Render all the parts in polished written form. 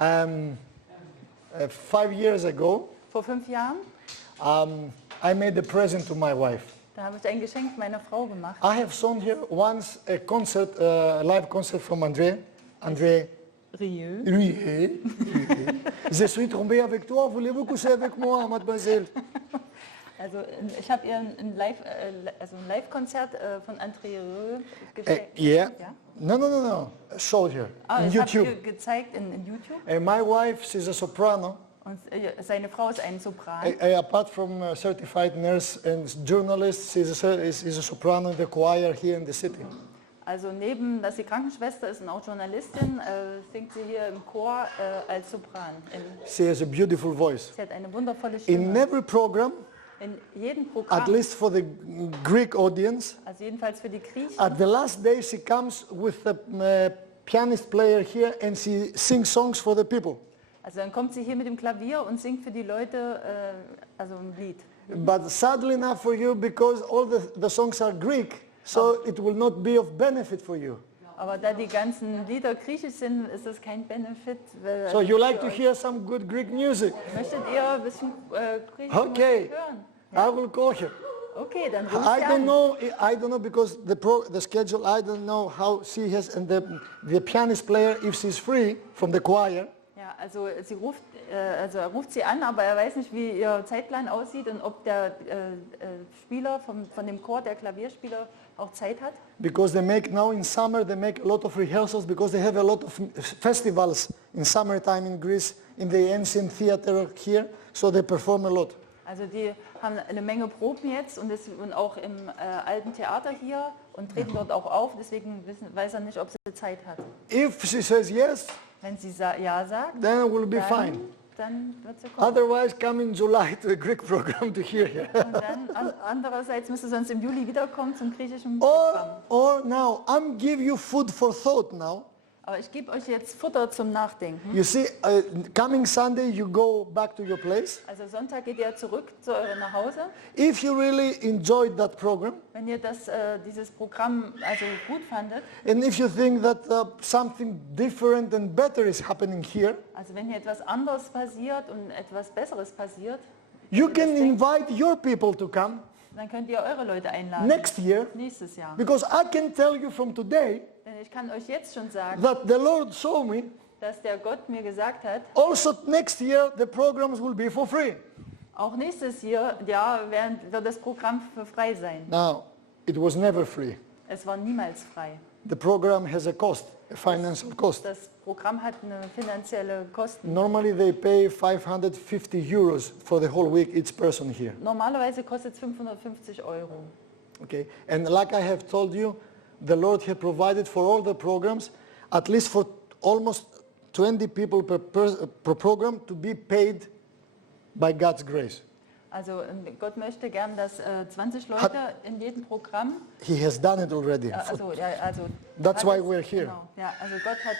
5 years ago, Vor 5 Jahren, I made a present to my wife. da habe ich ein Geschenk meiner Frau gemacht. I have shown here once a concert, live concert from André. Rieux. Rieu. Je suis tombé avec toi, voulez-vous coucher avec moi, mademoiselle? Also ich habe ihr ein Live-Konzert von André Rieu geschenkt. Yeah. Ja? No. Showed her on Ich habe YouTube. ihr gezeigt in YouTube. And my wife, she's a soprano. Und seine Frau ist ein Sopran. Apart from a certified nurse and journalist, she's a soprano in the choir here in the city. Also neben, dass sie Krankenschwester ist und auch Journalistin, singt sie hier im Chor als Sopran. She has a beautiful voice. Sie hat eine wundervolle In Stimme. every program, In jedem at Programm, least for the Greek audience, also jedenfalls für die Griechen, at the last day she comes with the pianist player here and she sings songs for the people. also dann kommt sie hier mit dem Klavier und singt für die Leute also ein Lied. But sadly enough for you, because all the songs are Greek, so it will not be of benefit for you. Aber da die ganzen Lieder griechisch sind, ist das kein Benefit. So you like to hear some good Greek music? Möchtet ihr ein bisschen griechische Okay, Musik hören? I will call her. Okay, dann ruf I sie don't an. know. I don't know because the schedule. I don't know how she has and the pianist player if she's free from the choir. Ja, also er ruft sie an, aber er weiß nicht, wie ihr Zeitplan aussieht und ob der Spieler von dem Chor, der Klavierspieler, auch Zeit hat. Because they make now in summer they make a lot of rehearsals because they have a lot of festivals in summertime in Greece in the ancient theater here, so they perform a lot. Also die haben eine Menge Proben jetzt und auch im alten Theater hier und treten dort auch auf, deswegen weiß er nicht, ob sie Zeit hat. If she says yes, Wenn sie ja sagt, then it will be fine. dann wird sie kommen. Otherwise, come in July to a Greek program to hear her. Und dann andererseits müsste sie sonst im Juli wiederkommen zum griechischen Programm. Or now, I'm give you food for thought now. Aber ich gebe euch jetzt Futter zum Nachdenken. You see, coming Sunday you go back to your place. Also Sonntag geht ihr zurück nach Hause. If you really enjoyed that program, Wenn ihr dieses Programm also gut fandet, and if you think that something different and better is happening here, also wenn hier etwas anderes passiert und etwas Besseres passiert, you wenn ihr can das denkt, invite your people to come dann könnt ihr eure Leute einladen. next year, Nächstes Jahr. because I can tell you from today Denn ich kann euch jetzt schon sagen, that the Lord saw me. dass der Gott mir gesagt hat, Also next year the programs will be for free. auch nächstes Jahr wird das Programm für frei sein. Now, it was never free. Es war niemals frei. The program has a cost, a financial cost. Das Programm hat eine finanzielle Kosten. Normally they pay 550 euros for the whole week each person here. Normalerweise kostet es 550 €. Okay, and like I have told you, the Lord had provided for all the programs, at least for almost 20 people per program to be paid by God's grace. Also Gott möchte gern, dass 20 Leute in jedem Programm. He has done it already. That's why we're here. Genau, ja, also Gott hat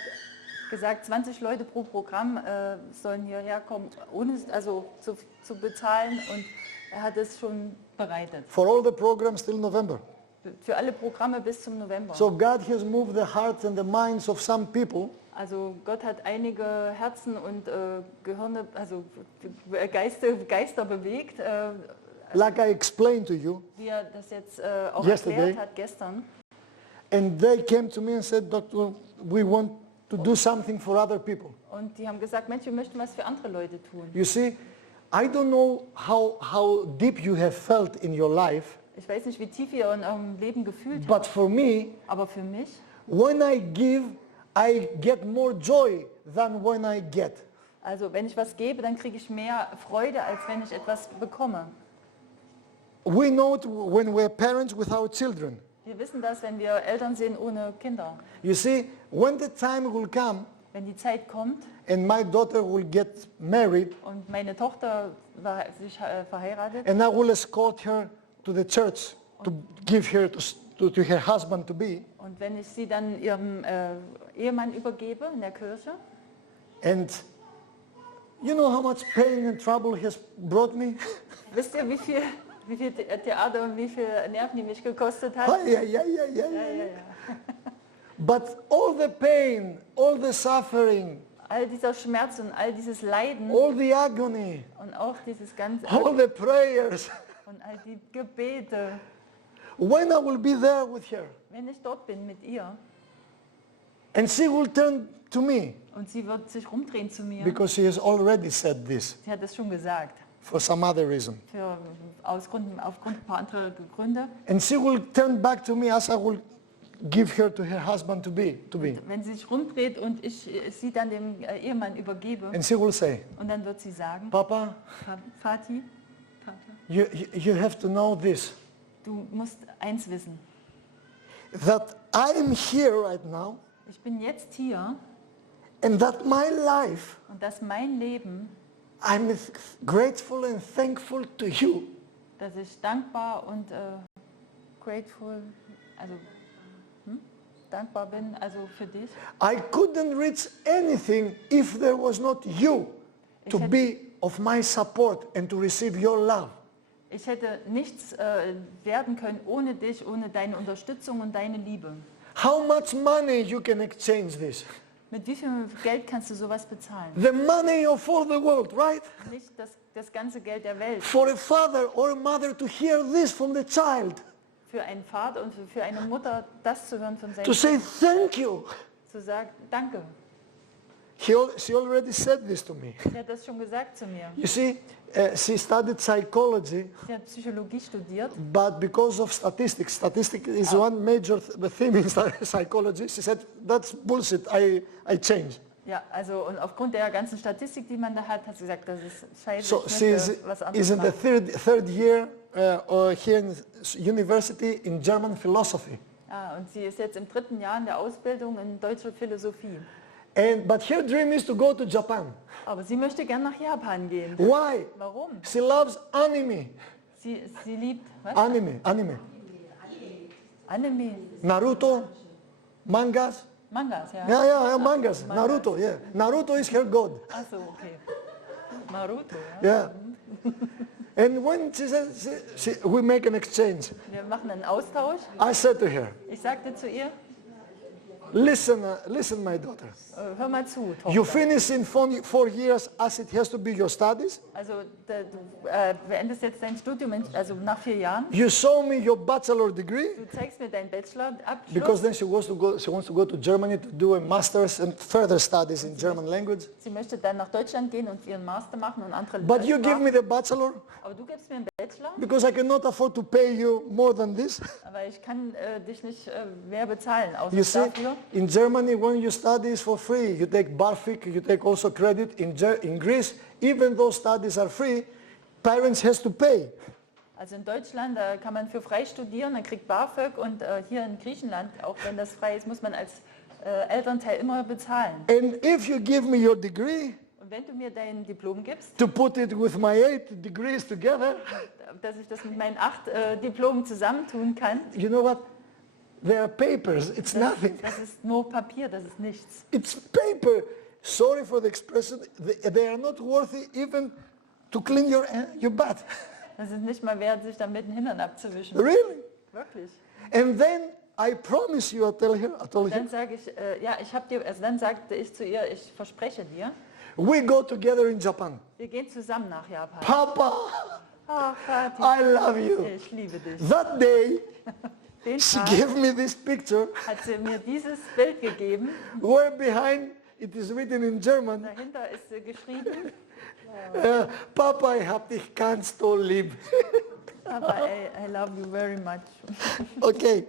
gesagt, 20 Leute pro Programm sollen hierher kommen, ohne zu bezahlen, und er hat es schon bereitet. For all the programs till November. Für alle Programme bis zum November. So God has moved the hearts and the minds of some people. Also Gott hat einige Herzen und Gehirne, also Geister bewegt, Like I explained to you, wie er das jetzt auch yesterday. erklärt hat gestern. And they came to me and said, Doctor, we want to do something for other people. Und die haben gesagt, Mensch, wir möchten was für andere Leute tun. You see, I don't know how deep you have felt in your life, Ich weiß nicht, wie tief ihr in eurem Leben gefühlt but habt, for me, aber für mich, when I give, I get more joy than when I get. also wenn ich was gebe, dann kriege ich mehr Freude, als wenn ich etwas bekomme. We know it when we're parents with our children. Wir wissen das, wenn wir Eltern sind ohne Kinder. You see, when the time will come Wenn die Zeit kommt and my daughter will get married und meine Tochter sich verheiratet and I will escort her to the church to give her to her husband to be, und wenn ich sie dann ihrem Ehemann übergebe in der Kirche, and you know how much pain and trouble he has brought me? wisst ihr, wie viel Theater und wie viel Nerven die mich gekostet hat? Yeah. Ja. But all the pain, all the suffering, all dieser Schmerz und all dieses Leiden all the agony, und auch dieses ganze all the prayers, und all die Gebete, when I will be there with her, wenn ich dort bin mit ihr and she will turn to me, und sie wird sich rumdrehen zu mir, because she has already said this sie hat es schon gesagt, for some other reason. aufgrund ein paar anderer Gründe. And she will turn back to me as I will give her to her husband to be. Wenn sie sich rumdreht und ich sie dann dem Ehemann übergebe And she will say, und dann wird sie sagen, Papa, Vati, Vater, you have to know this, du musst eins wissen, that I am here right now, ich bin jetzt hier and that my life, und dass mein Leben, I'm grateful and thankful to you. dass ich dankbar und grateful, also dankbar bin, also für dich. I couldn't reach anything if there was not you to be of my support and to receive your love. Ich hätte nichts werden können ohne dich, ohne deine Unterstützung und deine Liebe. How much money you can exchange this? Mit wie viel Geld kannst du sowas bezahlen? The money of all the world, right? Nicht das ganze Geld der Welt. For a father or a mother to hear this from the child, Für einen Vater und für eine Mutter das zu hören von seinem to say Kind, thank you. zu sagen, danke. She already said this to me. Sie hat das schon gesagt zu mir. You see, she studied psychology, Sie hat Psychologie studiert, but because of statistics is one major theme in psychology, she said, that's bullshit, I change. ja, also und aufgrund der ganzen Statistik, die man da hat, hat sie gesagt, das ist scheiße, So ich she möchte was anderes is in the machen. third year here in university in German philosophy. Ja, und sie ist jetzt im 3. Jahr in der Ausbildung in deutscher Philosophie. But her dream is to go to Japan. Aber sie möchte gern nach Japan gehen. Why? Warum? She loves anime. Sie liebt, was? Anime. Anime, Naruto, mangas. Mangas, ja. Yeah, mangas. Naruto, yeah. Naruto is her god. Ach so, okay. Naruto, ja. Yeah. And when she said, we make an exchange, Wir machen einen Austausch. I said to her, Ich sagte zu ihr, listen, my daughter. hör mal zu, You Tochter. finish in 4 years as it has to be your studies. Also du beendest jetzt dein Studium, also nach 4 Jahren. You show me your bachelor degree. Du zeigst mir deinen Bachelorabschluss. Because then she wants to go to Germany to do a master's and further studies in German language. Sie möchte dann nach Deutschland gehen und ihren Master machen und andere But you give Sprachen. me the bachelor Aber du gibst mir einen Bachelor, because I cannot afford to pay you more than this. aber ich kann dich nicht mehr bezahlen, außer You see, dafür. in Germany when you study is for free. You take BAföG, you take also credit. In Greece, even though studies are free, parents has to pay. Also in Deutschland, da kann man für frei studieren, dann kriegt BAföG und hier in Griechenland, auch wenn das frei ist, muss man als Elternteil immer bezahlen. And if you give me your degree, Und wenn du mir dein Diplom gibst, to put it with my 8 degrees together, dass ich das mit meinen 8 Diplomen zusammentun kann, you know what? They are papers, it's nothing. das ist nur Papier, das ist nichts. It's paper. Sorry for the expression, they are not worthy even to clean your butt. Das ist nicht mal wert, sich damit den Hintern abzuwischen. Really? Wirklich. And then I promise you, I told her, Dann sage ich, ja, dann sagte ich zu ihr, ich verspreche dir, we go together in Japan. wir gehen zusammen nach Japan. Papa, Ach, Vati, I love you. ich liebe dich. That day, Den she Tag gave me this picture hat sie mir dieses Bild gegeben. where behind it is written in German, Dahinter ist geschrieben, Papa, ich hab dich ganz toll lieb. aber I love you very much. Okay,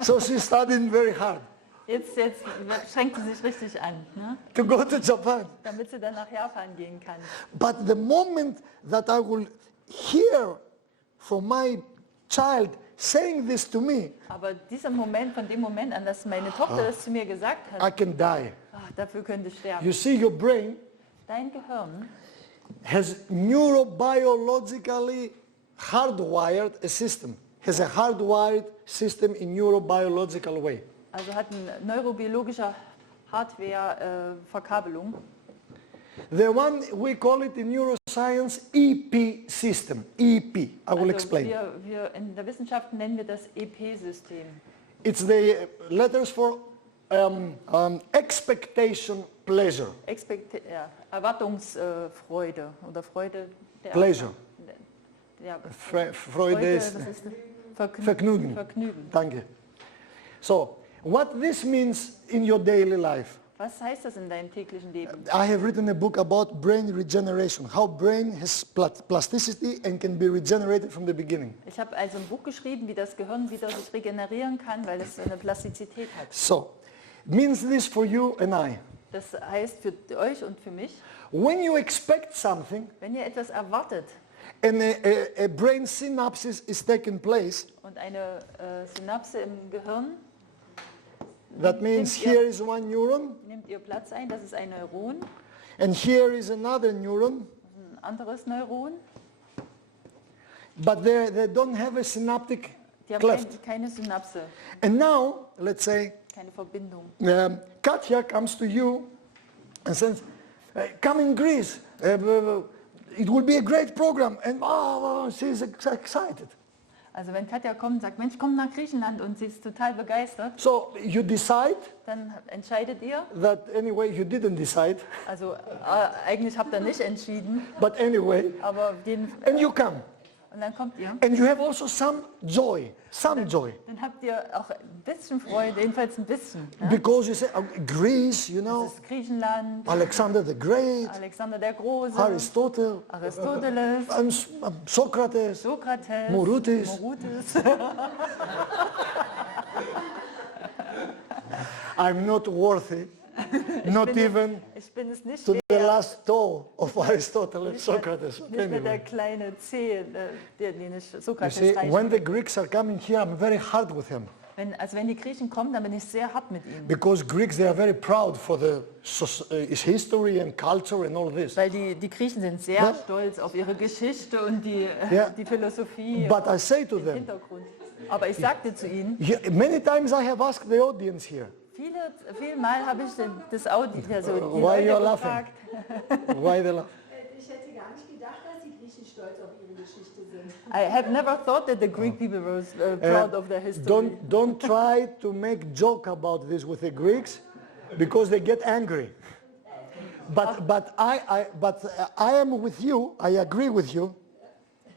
so she studied very hard Jetzt strengt sie sich richtig an, ne? to go to Japan. Damit sie dann nach Japan gehen kann. But the moment that I will hear from my child saying this to me, Aber dieser Moment, von dem Moment an, dass meine Tochter das zu mir gesagt I hat, can die. ach, dafür könnte ich sterben. You see, your brain Dein Gehirn has neurobiologically hardwired a system, has a hardwired system in neurobiological way. also hat eine neurobiologische Hardware-Verkabelung. The one, we call it in neuroscience EP system, EP, I will Also explain. wir in der Wissenschaft nennen wir das EP-System. It's the letters for expectation, pleasure. Ja, Erwartungsfreude oder Freude der Pleasure. Ja, Freude Freude, ist das ist Vergnügen. Vergnügen. Danke. So, what this means in your daily life. Was heißt das in deinem täglichen Leben? I have written a book about brain regeneration, how brain has plasticity and can be regenerated from the beginning. Ich habe also ein Buch geschrieben, wie das Gehirn wieder sich regenerieren kann, weil es eine Plastizität hat. So, means this for you and I. Das heißt für euch und für mich, When you expect something wenn ihr etwas erwartet and a brain synapses is taking place, und eine Synapse im Gehirn, that means here is one neuron nimmt ihr Platz ein, das ist ein Neuron, and here is another neuron, ein anderes Neuron, but they don't have a synaptic die haben cleft. keine Synapse, And now, let's say, keine Verbindung. Katja comes to you and says, come in Greece, it will be a great program, and she's excited. Also wenn Katja kommt und sagt, Mensch, komm nach Griechenland und sie ist total begeistert, So you decide dann entscheidet ihr, that anyway you didn't decide, also eigentlich habt ihr nicht entschieden, but anyway, aber and you come. und dann kommt ihr. And you have also some joy. Dann habt ihr auch ein bisschen Freude, jedenfalls ein bisschen. Ne? Because you say, Greece, you Das know, ist Griechenland, Alexander the Great, Alexander der Große, Aristotle, Aristoteles, and Socrates, Sokrates, Mouroutis. I'm not worthy, not even Ich bin es nicht to the wert, last toe of Aristotle and Socrates. nicht mit der Anyway. kleine Zeh, den ich You Sokrates see, reiche. when the Greeks are coming here, I'm very hard with him. Wenn die Griechen kommen, dann bin ich sehr hart mit ihnen. Because Greeks, they are very proud for his history and culture and all this. Weil die Griechen sind sehr Ja. stolz auf ihre Geschichte und die Philosophie But I say to und den them, Hintergrund. Aber ich sagte zu ihnen, many times I have asked the audience here, viel Mal habe ich das Audi, also die Why Leute you're laughing? gefragt. why they laugh? Ich hätte gar nicht gedacht, dass die Griechen stolz auf ihre Geschichte sind. I have never thought that the Greek people were proud of their history. Don't try to make joke about this with the Greeks, because they get angry. But I am with you. I agree with you.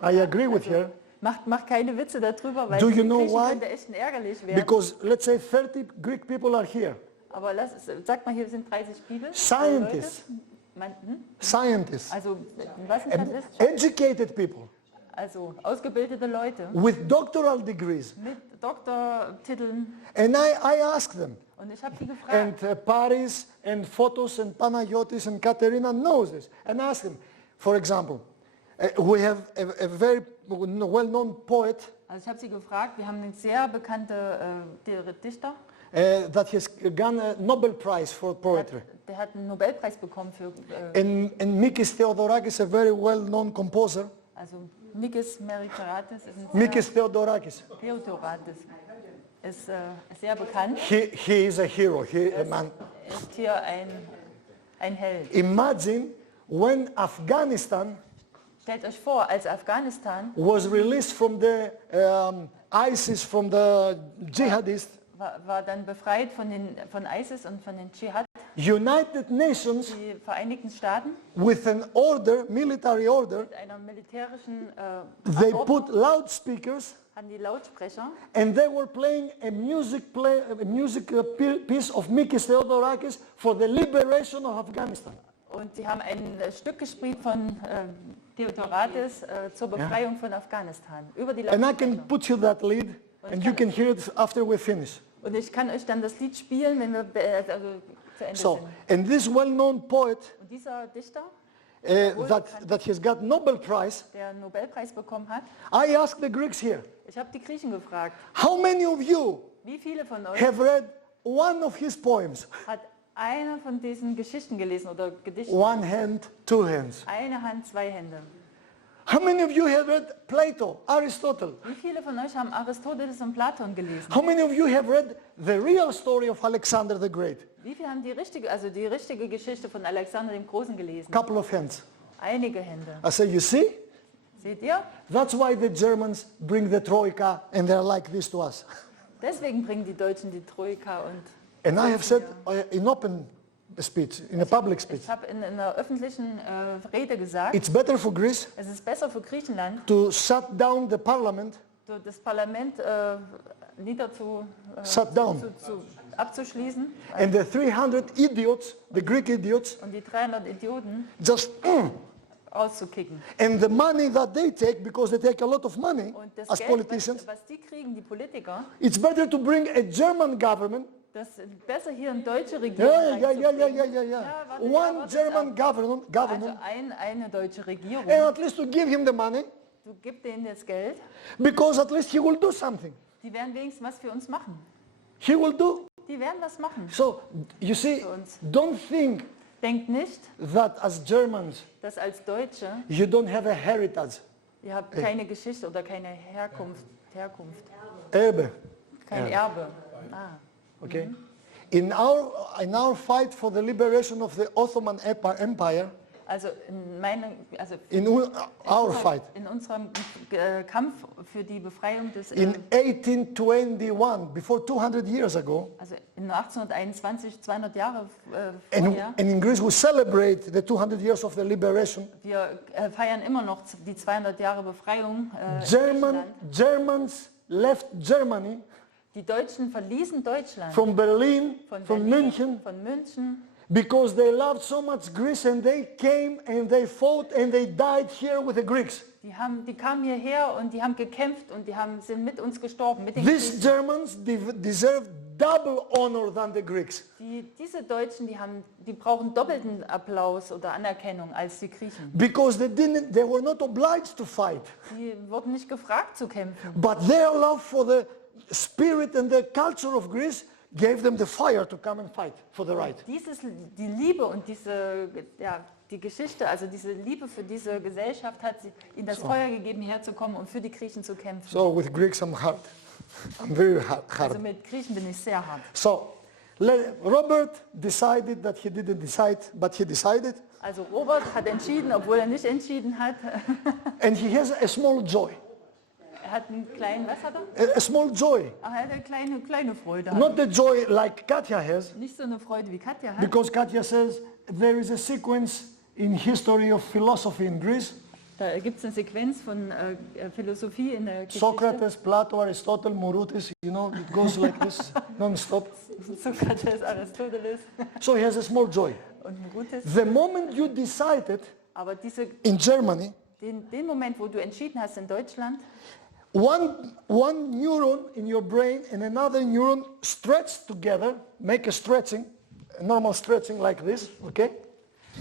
I agree with you. Macht keine Witze darüber, weil Do die you know Griechen why? könnte echt ärgerlich werden. Because let's say 30 Greek people are here. Aber sag mal, hier sind 30 Bibel. Scientists. Scientists. Also Wissenschaftler, Educated people also ausgebildete Leute with doctoral degrees. mit Doktortiteln. And I ask them. Und ich habe die gefragt. And Paris and Photos and Panayotis and Katerina knows this. And ask them, for example, we have a very well-known poet Also ich habe sie gefragt, wir haben einen sehr bekannten Dichter, that has won a Nobel Prize for poetry. der hat einen Nobelpreis bekommen für, And Mikis Theodorakis, a very well-known composer. also Mikis Meritoratis ist ein Mikis Theodorakis. Theodoratis ist sehr bekannt, He is a hero. A man. ist hier ein Held. Imagine when Afghanistan Stellt euch vor, als Afghanistan was released from the ISIS, from the jihadists, war dann befreit von ISIS und von den Dschihad, United Nations die Vereinigten Staaten, with an order, military order, mit einer militärischen they Anordnung, put loudspeakers haben die Lautsprecher and they were playing a music piece of Mikis Theodorakis for the liberation of Afghanistan. und sie haben ein Stück gespielt von Theodoratis zur Befreiung von Afghanistan über die And I Lautsprecher. can put you that lead and you can hear it after we finish. Und ich kann euch dann das Lied spielen, wenn wir also zu Ende So, sind. and this well-known poet Und dieser Dichter, that has got Nobel Prize, der einen Nobelpreis bekommen hat, I asked the Greeks here, ich habe die Griechen gefragt, how many of you wie viele von euch have read one of his poems? hat eine von diesen Geschichten gelesen oder Gedichten? One hand, two hands. Eine Hand, zwei Hände. How many of you have read Plato, Aristotle? Wie viele von euch haben Aristoteles und Platon gelesen? How many of you have read the real story of Alexander the Great? Wie viele haben die richtige Geschichte von Alexander dem Großen gelesen? Couple of hands. Einige Hände. I say, you see? Seht ihr? That's why the Germans bring the Troika and they're like this to us. Deswegen bringen die Deutschen die Troika und And I have said in open speech, in a public speech, Ich habe in einer öffentlichen Rede gesagt, it's better for Greece es ist besser für Griechenland, to shut down the parliament, das Parlament shut down. abzuschließen And the 300 idiots, the Greek idiots, und die 300 Idioten just auszukicken. and the money that they take, because they take a lot of money Und das as Geld, politicians, was die kriegen, die Politiker, it's better to bring a German government. das ist besser hier eine deutsche Regierung Yeah. warte, One warte, German Also government, eine deutsche Regierung. and at least to give him the money, Du gibst denen das Geld, because at least he will do something. die werden wenigstens was für uns machen. He will do. Die werden was machen. So, you see, Für uns. don't think Denkt nicht, that as Germans, dass als Deutsche you don't have a heritage. ihr habt keine Geschichte oder keine Herkunft, Erbe. kein Erbe. Okay? In our fight for the liberation of the Ottoman Empire, Also in our fight, in unserem Kampf für die Befreiung des in 1821, before 200 years ago, also in 1821, 200 Jahre and vorher, in Greece we celebrate the 200 years of the liberation, wir feiern immer noch die 200 Jahre Befreiung. Germans left Germany Die Deutschen verließen Deutschland from Berlin, von from Berlin, München, von München, because they loved so much Greece and they came and they fought and they died here with the Greeks. die kamen hierher und die haben gekämpft und sind mit uns gestorben, mit den These Griechen. Germans deserve double honor than the Greeks. Diese Deutschen, die brauchen doppelten Applaus oder Anerkennung als die Griechen. Because they were not obliged to fight. Die wurden nicht gefragt zu kämpfen. But their love for the spirit and the culture of Greece gave them the fire to come and fight for the right. Die Liebe und die Geschichte, also diese Liebe für diese Gesellschaft hat ihnen das Feuer gegeben, herzukommen und für die Griechen zu kämpfen. So with Greeks I'm hard. I'm very hard. Also mit Griechen bin ich sehr hart. So Robert decided that he didn't decide, but he decided. Also Robert hat entschieden, obwohl er nicht entschieden hat. And he has a small joy. Er hat einen kleinen, was hat er? A small joy. Er hat eine kleine Freude. Not the joy like Katja has, Nicht so eine Freude wie Katja hat. because Katja says there is a sequence in history of philosophy in Greece. Da gibt es eine Sequenz von Philosophie in der Geschichte. Socrates, Plato, Aristotle, Mouroutis, it goes like this, non-stop. Sokrates, Aristoteles So he has a small joy. und Mouroutis. The moment you decided Aber in Germany, den Moment, wo du entschieden hast in Deutschland, one neuron in your brain and another neuron stretch together, make a normal stretching like this, okay?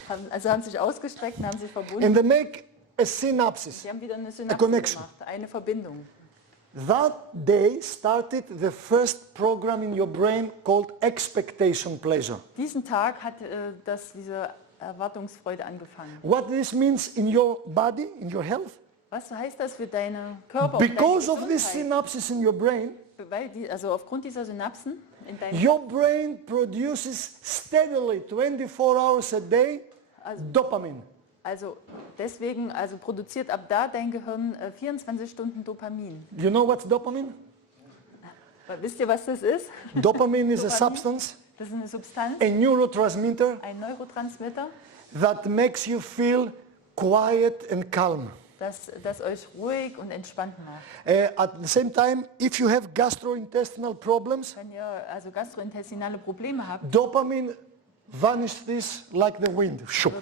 haben sich ausgestreckt und haben sich verbunden. And they make a synapsis. Sie haben wieder eine A Synapse connection. gemacht, eine Verbindung. That day started the first program in your brain called expectation pleasure. Diesen Tag hat diese Erwartungsfreude angefangen. What this means in your body, in your health? Was heißt das für deinen Körper Because und of deine this Gesundheit? synapses in your brain, Also aufgrund dieser Synapsen in deinem your brain produces steadily 24 hours a day dopamine. Also deswegen, produziert ab da dein Gehirn 24 Stunden Dopamin. You know what's dopamine? Wisst ihr, was das ist? Dopamine is a Dopamin? substance, Das ist eine Substanz, a neurotransmitter ein Neurotransmitter, that makes you feel quiet and calm. das euch ruhig und entspannt macht. At the same time, if you have gastrointestinal problems, Wenn ihr also gastrointestinale Probleme habt, dopamine vanishes this like the wind. Shoo.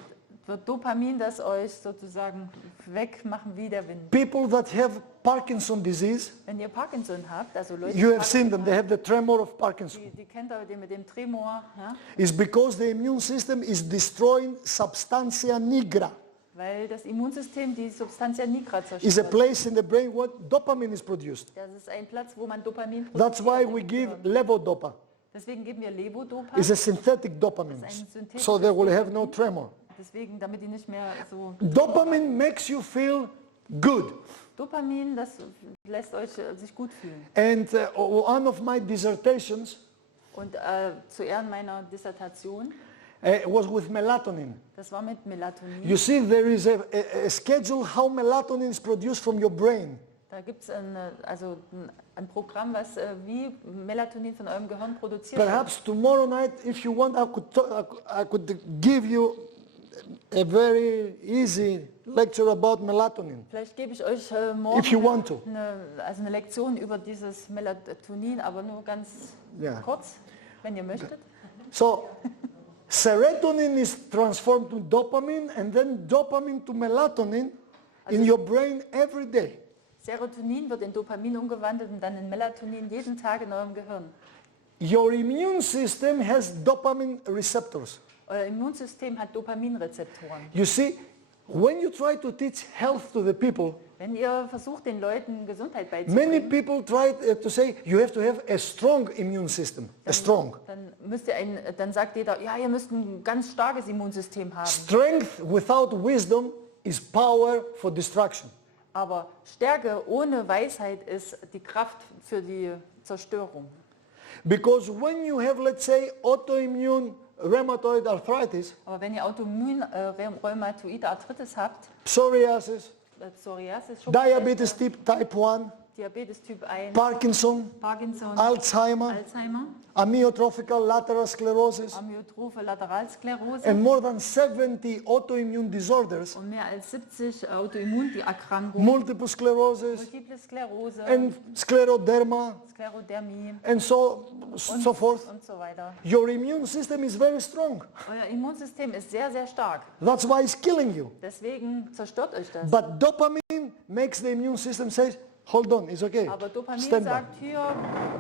wird Dopamin das euch sozusagen wegmachen wie der Wind. People that have Parkinson disease, Wenn ihr Parkinson habt, also Leute, you die have seen them, they have the tremor of Parkinson. die kennt ihr den mit dem Tremor, ja? It's because the immune system is destroying substantia nigra. Weil das Immunsystem die Substantia nigra Is a zerstört. place in the brain where dopamine is produced. Das ist ein Platz, wo man Dopamin That's why produziert we im give Gehirn. levodopa. Deswegen geben wir Levodopa. It's a synthetic dopamine. Das ist ein synthetisches So they will have no tremor. Deswegen, damit die nicht mehr so... Dopamine makes you feel good. Dopamin, das lässt euch sich gut fühlen. And one of my dissertations Und zu Ehren meiner Dissertation, was with melatonin. das war mit Melatonin. You see, there is a schedule how melatonin is produced from your brain. Da gibt es ein Programm, was wie Melatonin von eurem Gehirn produziert wird. Perhaps tomorrow night, if you want, I could give you a very easy lecture about melatonin, Vielleicht gebe ich euch if you morgen want to. eine Lektion über dieses Melatonin, aber nur ganz Yeah. kurz, wenn ihr möchtet. So, serotonin is transformed to dopamine, and then dopamine to melatonin in your brain every day. Serotonin wird in Dopamin umgewandelt und dann in Melatonin jeden Tag in eurem Gehirn. Your immune system has dopamine receptors. Euer Immunsystem hat Dopaminrezeptoren. You see, when you try to teach health to the people, Wenn ihr versucht, den Leuten Gesundheit many beizubringen, people try to say you have to have a strong immune system, a strong. dann sagt jeder, ja, ihr müsst ein ganz starkes Immunsystem haben. Strength without wisdom is power for destruction. Aber Stärke ohne Weisheit ist die Kraft für die Zerstörung. Because when you have, let's say, autoimmune rheumatoid arthritis, Aber wenn ihr autoimmun rheumatoide Arthritis habt, psoriasis, Psoriasis, diabetes type 1, Diabetes Typ 1, Parkinson, Parkinson, Alzheimer, Alzheimer, amyotrophical lateral sclerosis, Amyotrophe Lateralsklerose and more than 70 autoimmune disorders, und mehr als 70 Autoimmunerkrankungen, multiple sclerosis, Multiple Sklerose, and scleroderma, Sklerodermie and so forth. und so weiter. Your immune system is very strong. Euer Immunsystem ist sehr, sehr stark. That's why it's killing you. Deswegen zerstört euch das. But dopamine makes the immune system say, hold on, it's okay. Aber Dopamin Stand by. sagt, hier,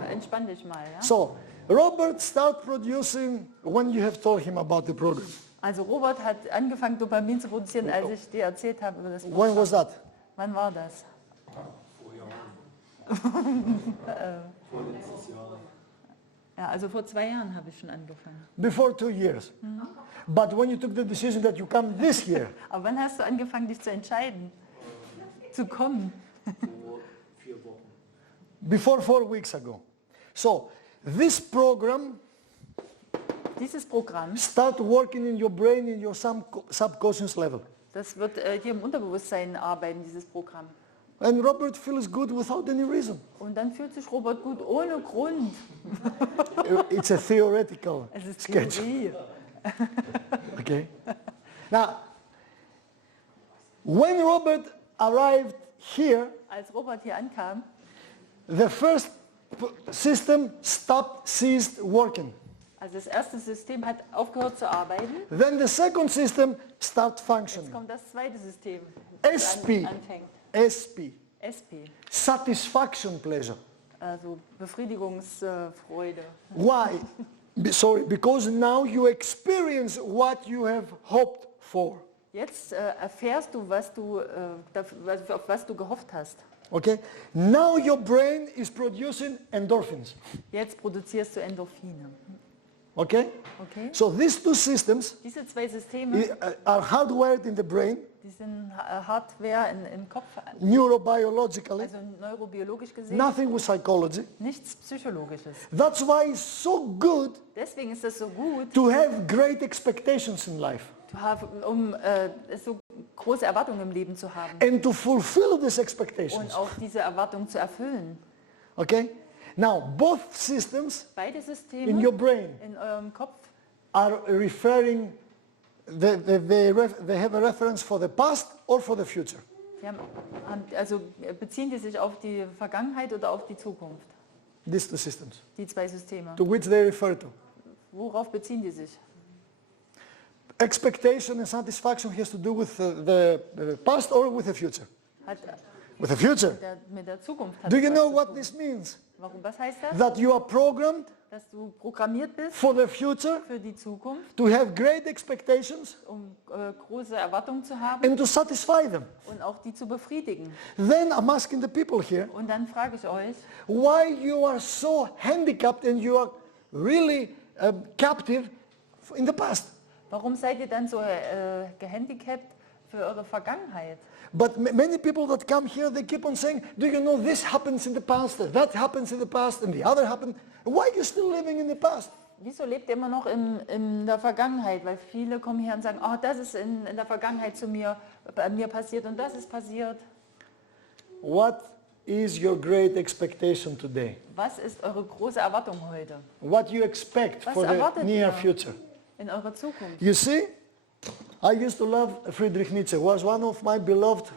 entspann dich mal. Ja? So, Robert started producing when you have told him about the program. Also Robert hat angefangen, Dopamin zu produzieren, als ich dir erzählt habe über das When Programm. was that? Wann war das? Ja, also vor 2 Jahren habe ich schon angefangen. Before 2 years. But when you took the decision that you come this year, Aber wann hast du angefangen, dich zu entscheiden, zu kommen? before 4 weeks ago. So, this program Dieses Programm, start working in your brain, in your subconscious level. das wird hier im Unterbewusstsein arbeiten, dieses Programm. And Robert feels good without any reason. Und dann fühlt sich Robert gut ohne Grund. It's a theoretical Es ist sketch. Theorie. Okay. Now, when Robert arrived here, Als Robert hier ankam, the first system ceased working. also das erste System hat aufgehört zu arbeiten. Then the second system start Jetzt functioning. kommt das zweite System, das SP. anfängt. SP. SP, Satisfaction pleasure. also Befriedigungsfreude. Why? Sorry, because now you experience what you have hoped for. Jetzt erfährst du, auf was du gehofft hast. Okay? Now your brain is producing endorphins. Jetzt produzierst du Endorphine. Okay? Okay? So these two systems Diese 2 Systeme, are hardwired in the brain, die sind Hardware im Kopf, neurobiologically, also neurobiologisch gesehen, nothing with psychology. nichts Psychologisches. That's why it's so good Deswegen ist es so gut, to have great expectations in life so große Erwartungen im Leben zu haben and to fulfill these und expectations. auch diese Erwartungen zu erfüllen. Okay? Now, both systems Beide in your Systeme brain in eurem Kopf are referring, they have a reference for the past or for the future. beziehen die sich auf die Vergangenheit oder auf die Zukunft? These two systems, Die 2 Systeme. to which they refer to. Worauf beziehen die sich? Expectation and satisfaction has to do with the past or with the future. Hat, With the future. mit der Zukunft hat Do es you was know zu what tun. this means? Was heißt das? That you are programmed Dass du programmiert bist for the future für die Zukunft, to have great expectations um große Erwartungen zu haben and to satisfy them. und auch die zu befriedigen. Then I'm asking the people here, Und dann frage ich euch, why you are so handicapped and you are really captive in the past. warum seid ihr dann so gehandicapt für eure Vergangenheit? But many people that come here, they keep on saying, do you know this happens in the past, that happens in the past, and the other happened. Why are you still living in the past? Wieso lebt ihr immer noch in der Vergangenheit? Weil viele kommen hier und sagen, oh, das ist in der Vergangenheit bei mir passiert und das ist passiert. What is your great expectation today? Was ist eure große Erwartung heute What you expect Was for the erwartet near ihr? future? in eurer Zukunft? You see, I used to love Friedrich Nietzsche. Was one of my beloved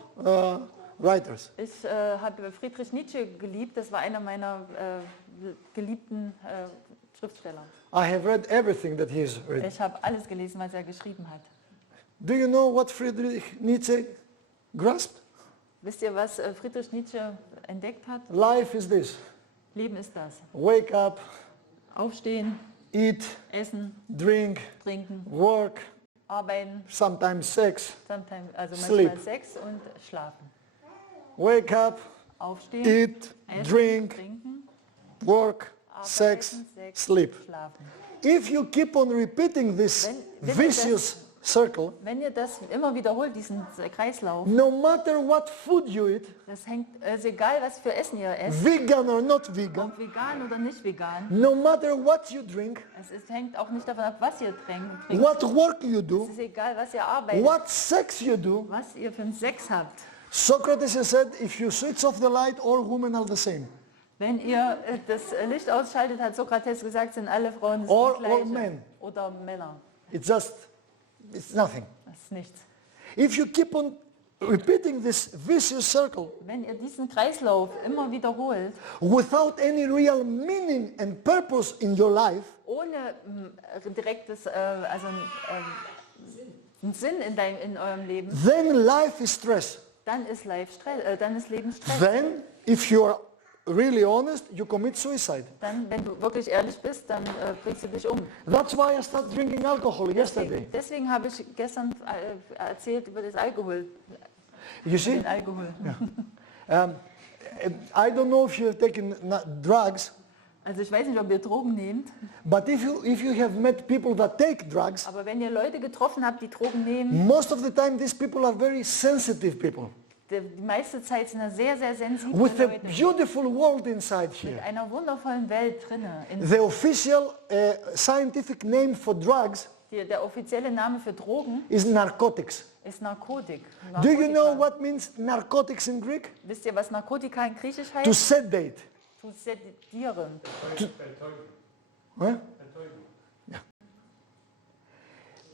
writers. Ich habe Friedrich Nietzsche geliebt. Das war einer meiner geliebten Schriftsteller. I have read everything that he has written. Ich habe alles gelesen, was er geschrieben hat. Do you know what Friedrich Nietzsche grasped? Wisst ihr, was Friedrich Nietzsche entdeckt hat? Life is this. Leben ist das. Wake up, Aufstehen, eat, essen, drink, trinken, work, arbeiten, sometimes sex. also Sleep. manchmal Sex und schlafen. Wake up, Aufstehen, eat, essen, drink, trinken, work, arbeiten, sex, Sex, sleep. schlafen. If you keep on repeating this Wenn vicious circle, Wenn ihr das immer wiederholt, diesen Kreislauf, no matter what food you eat, das hängt, ist egal, was für Essen ihr esst, vegan or not vegan, ob vegan oder nicht vegan, no matter what you drink, hängt auch nicht davon ab, was ihr trinkt. what work you do, Es ist egal, was ihr arbeitet, what sex you do. was ihr für einen Sex habt. Socrates has said, if you switch off the light, all women are the same. Wenn ihr das Licht ausschaltet, hat Sokrates gesagt, sind alle Frauen das Or Gleiche. men. Oder Männer. It's nothing. Das ist nichts. If you keep on repeating this vicious circle Wenn ihr diesen Kreislauf immer wiederholt, without any real meaning and purpose in your life, ohne direktes, einen Sinn in eurem Leben, then life is stress. dann ist Leben Stress. Then, if you are really honest, you commit suicide. Dann, wenn du wirklich ehrlich bist, dann bringst du dich um. That's why I started drinking alcohol yesterday. Deswegen habe ich gestern erzählt über das Alkohol. You see, Den Alkohol. I don't know if you're taking drugs, Also ich weiß nicht, ob ihr Drogen nehmt, but if you have met people that take drugs, aber wenn ihr Leute getroffen habt, die Drogen nehmen, most of the time these people are very sensitive people die meiste Zeit sind da sehr, sehr sensible with a Leute. beautiful world inside Mit here. einer wundervollen Welt drinne. The official scientific name for drugs Der offizielle Name für Drogen is narcotics. ist Narkotik. Do you know Narkotika. what means narcotics in Greek? Wisst ihr, was Narkotika in Griechisch To heißt? sedate. Zu sedieren. Huh? Yeah.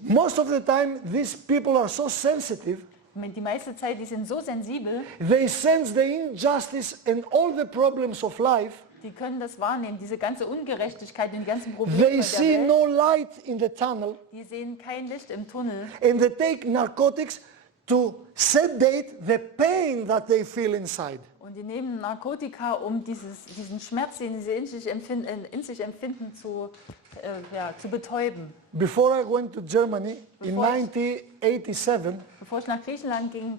Most of the time these people are so sensitive, Die meiste Zeit, die sind so sensibel, they sense the injustice and all the problems of life. die können das wahrnehmen, diese ganze Ungerechtigkeit und die ganzen They Probleme der see Welt. no light in the tunnel Die sehen kein Licht im Tunnel and they take narcotics to sedate the pain that they feel inside. und die nehmen Narkotika, um diesen Schmerz, den sie in sich empfinden zu betäuben. Before I went to Germany in Bevor ich- 1987, Bevor ich nach Griechenland ging,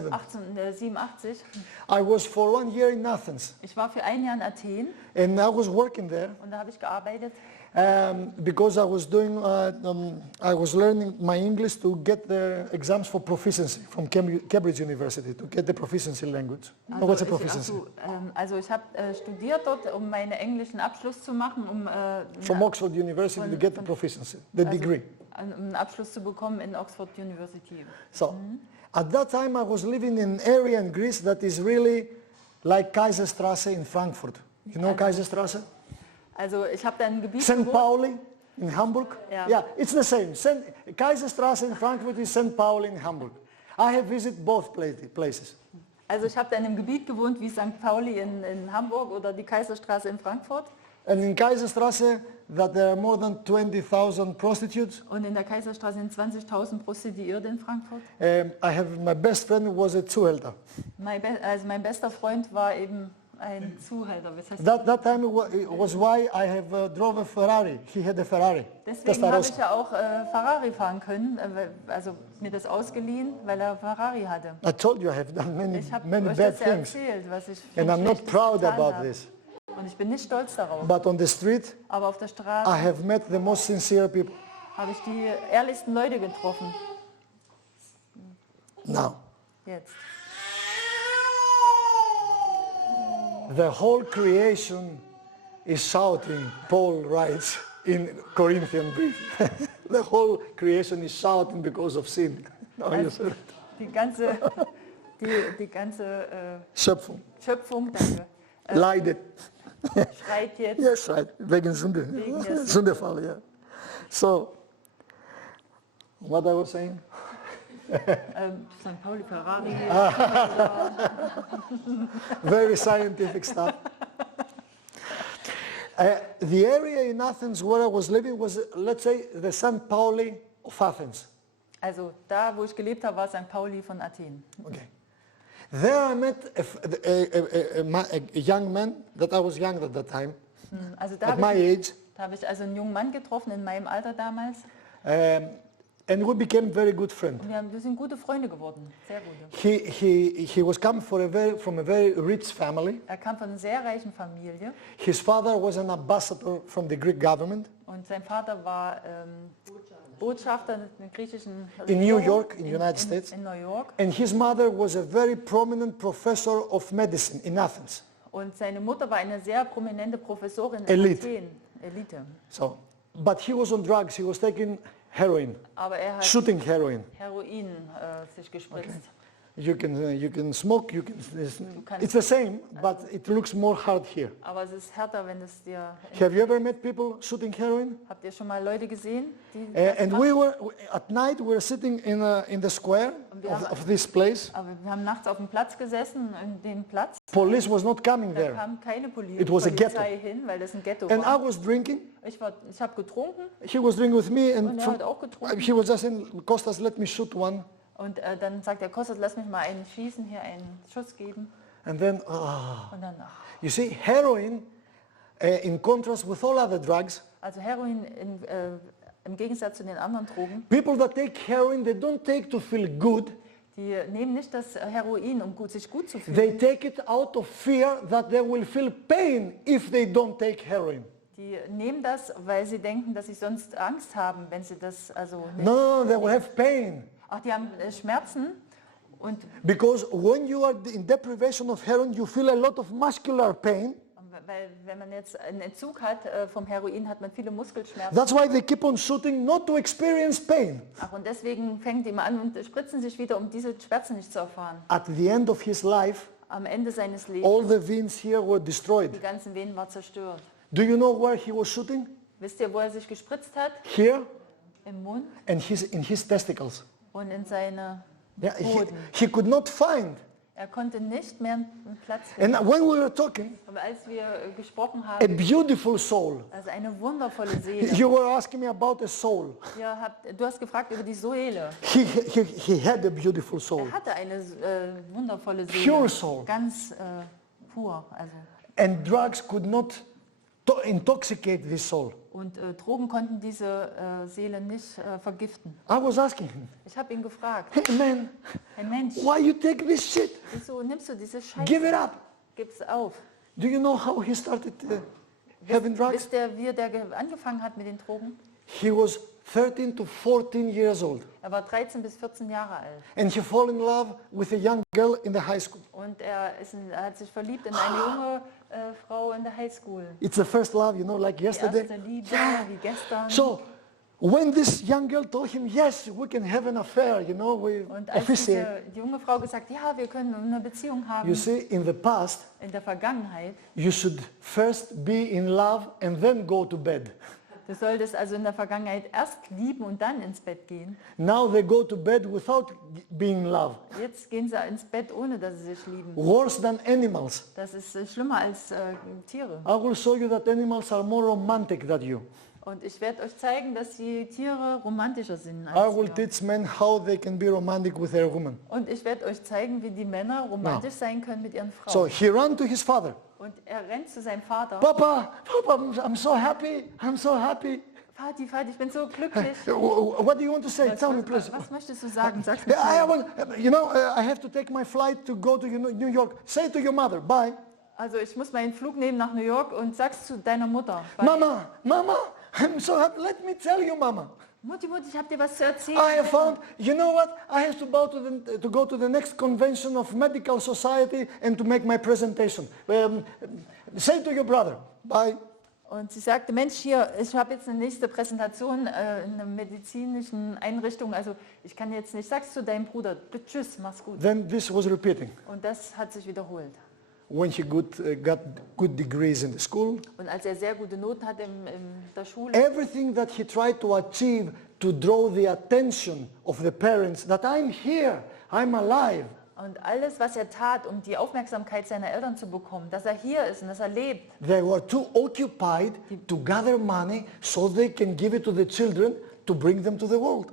1987, I was for 1 year in Athens ich war für ein Jahr in Athen and I was working there und da habe ich gearbeitet, because I was I was learning my English to get the exams for proficiency from Cambridge University, to get the proficiency language. Oh, what's a proficiency? Ich habe studiert dort, um meinen englischen Abschluss zu machen, um From Oxford University to get the proficiency, the degree. einen Abschluss zu bekommen in Oxford University. So, at that time I was living in an area in Greece that is really like Kaiserstraße in Frankfurt. You know Kaiserstraße? Also ich habe da ein Gebiet St. gewohnt. Pauli in Hamburg? Yeah. Yeah, it's the same. Kaiserstraße in Frankfurt is St. Pauli in Hamburg. I have visited both places. Also ich habe da in einem Gebiet gewohnt wie St. Pauli in Hamburg oder die Kaiserstraße in Frankfurt. And in Kaiserstraße, that there are more than 20,000 prostitutes. Und in der Kaiserstraße sind 20.000 Prostituierte in Frankfurt. My best friend was a Zuhälter. Mein bester Freund war eben ein Zuhälter. Was heißt That time it was why I have drove a Ferrari. He had a Ferrari. Deswegen habe ich ja auch Ferrari fahren können, also mir das ausgeliehen, weil er Ferrari hatte. I told you I have done Ich habe many euch bad das ja things. erzählt, was ich And I'm not Schlechtes proud getan about habe. this. Und ich bin nicht stolz darauf. But on the street, Aber auf der I Straße have met the most sincere people. habe ich die ehrlichsten Leute getroffen. Now, Jetzt. the whole creation is shouting, Paul writes in Corinthian brief. The whole creation is shouting because of sin. No, you said it. Die ganze die ganze Schöpfung Schöpfung, danke, leidet. schreit jetzt. Yes, right. Wegen Sünde. Wegen der Sünde. Sündefall, yeah. So, what I was saying? St. Pauli, Ferrari. Very scientific stuff. The area in Athens where I was living was, let's say, the St. Pauli of Athens. Also da, wo ich gelebt habe, war St. Pauli von Athen. Okay. There I met a young man that I was young at that time, Also da at my habe ich, age, da habe ich also einen jungen Mann getroffen in meinem Alter damals. and we became very good friends. Und wir sind gute Freunde geworden, sehr gute. He was coming from a very rich family. Er kam von einer sehr reichen Familie His father was an ambassador from the Greek government und sein Vater war Botschafter der griechischen in New Regierung York, in the United States. in New York. And his mother was a very prominent professor of medicine in Athens. Und seine Mutter war eine sehr prominente Professorin in Elite. Athen. Elite. So, but he was on drugs. He was taking heroin, Aber er hat shooting heroin. Heroin sich gespritzt. You can smoke. kannst- It's the same, but it looks more hard here. Aber es ist härter, wenn es dir... Have you ever met people shooting heroin? Habt ihr schon mal Leute gesehen, die das And machen? at night we were sitting in the square of this place. Aber wir haben nachts auf dem Platz gesessen, in dem Platz. Police was not coming Da there. kam keine It was a Polizei hin, weil das ein Ghetto And I war. was drinking. Ich habe getrunken He was drinking with me, und and er hat auch getrunken. he was just saying, Kostas, let me shoot one. Und dann sagt der Kostas, lass mich mal einen schießen, hier einen Schuss geben. And then, Und dann, you see, heroin, in contrast with all other drugs, also Heroin im Gegensatz zu den anderen Drogen, people that take heroin, they don't take to feel good. die nehmen nicht das Heroin, um sich gut zu fühlen. They take it out of fear that they will feel pain if they don't take heroin. Die nehmen das, weil sie denken, dass sie sonst Angst haben, wenn sie das also nicht. No, they will have pain. Ach, die haben Schmerzen und Because when you are in deprivation of heroin, you feel a lot of muscular pain. weil wenn man jetzt einen Entzug hat vom Heroin, hat man viele Muskelschmerzen. That's why they keep on shooting, not to experience pain. Ach, und deswegen fängt die mal an und spritzen sich wieder, um diese Schmerzen nicht zu erfahren. At the end of his life, Am Ende seines Lebens, all the veins here were destroyed. die ganzen Venen waren zerstört. Do you know where he was shooting? Wisst ihr, wo er sich gespritzt hat? Here Im Mund and in his testicles. und in seine Yeah, Hoden. he could not find. Er konnte nicht mehr einen Platz And finden. when we were talking, Aber als wir gesprochen a haben, beautiful soul. also eine wundervolle Seele. You were asking me about a soul. Du hast gefragt über die Seele. He had a beautiful soul. Er hatte eine wundervolle Seele. Pure soul. Ganz pur. Also. And drugs could not intoxicate this soul. Und Drogen konnten diese Seele nicht vergiften. I was asking him, Ich habe ihn gefragt, hey man, hey Mensch, why you take this shit? wieso nimmst du diese Scheiße? Give it up. Gib's auf. Do you know how he started having drugs? Wisst ihr, wie der angefangen hat mit den Drogen? He was 13 to 14 years old. Er war 13 bis 14 Jahre alt. And he fell in love with a young girl in the high school. Und er hat sich verliebt in eine junge Frau in der Highschool. It's the first love, you know, like Die yesterday. erste Liebe, wie gestern. So, when this young girl told him, yes, we can have an affair, you know, we Und als officiate. diese junge Frau gesagt, ja, wir können eine Beziehung haben, You see, in the past, in der Vergangenheit, you should first be in love and then go to bed. du solltest also in der Vergangenheit erst lieben und dann ins Bett gehen. Now they go to bed without being in love. Jetzt gehen sie ins Bett, ohne dass sie sich lieben. Worse than animals. Das ist schlimmer als Tiere. I will show you that animals are more romantic than you. Und ich werde euch zeigen, dass die Tiere romantischer sind I als will wir. teach men how they can be romantic with their woman. Und ich werde euch zeigen, wie die Männer romantisch sein können mit ihren So Frauen. he ran to his father. Und er rennt zu seinem Vater. Papa, I'm so happy. I'm so happy. Vati, ich bin so glücklich. What do you want to say? Tell me, please. Was möchtest du sagen? Sag's mir Yeah, schnell. I have to take my flight to go to New York. Say to your mother, bye. Also ich muss meinen Flug nehmen nach New York und sag's zu deiner Mutter. Weil- Mama, I'm so happy. Let me tell you, Mama. Mutti, ich habe dir was zu erzählen. I have found, you know what? I have to go to the next convention of medical society and to make my presentation. Say to your brother, bye. Und sie sagte, Mensch, hier, ich habe jetzt eine nächste Präsentation in einer medizinischen Einrichtung, also ich kann jetzt nicht, sagst du deinem Bruder, tschüss, mach's gut. Then this was repeating. Und das hat sich wiederholt. When he got good degrees in the school, Und als er sehr gute Noten hatte in der Schule, everything that he tried to achieve to draw the attention of the parents that I'm here, I'm alive. und alles, was er tat, um die Aufmerksamkeit seiner Eltern zu bekommen, dass er hier ist und dass er lebt, They were too occupied to gather money so they can give it to the children to bring them to the world.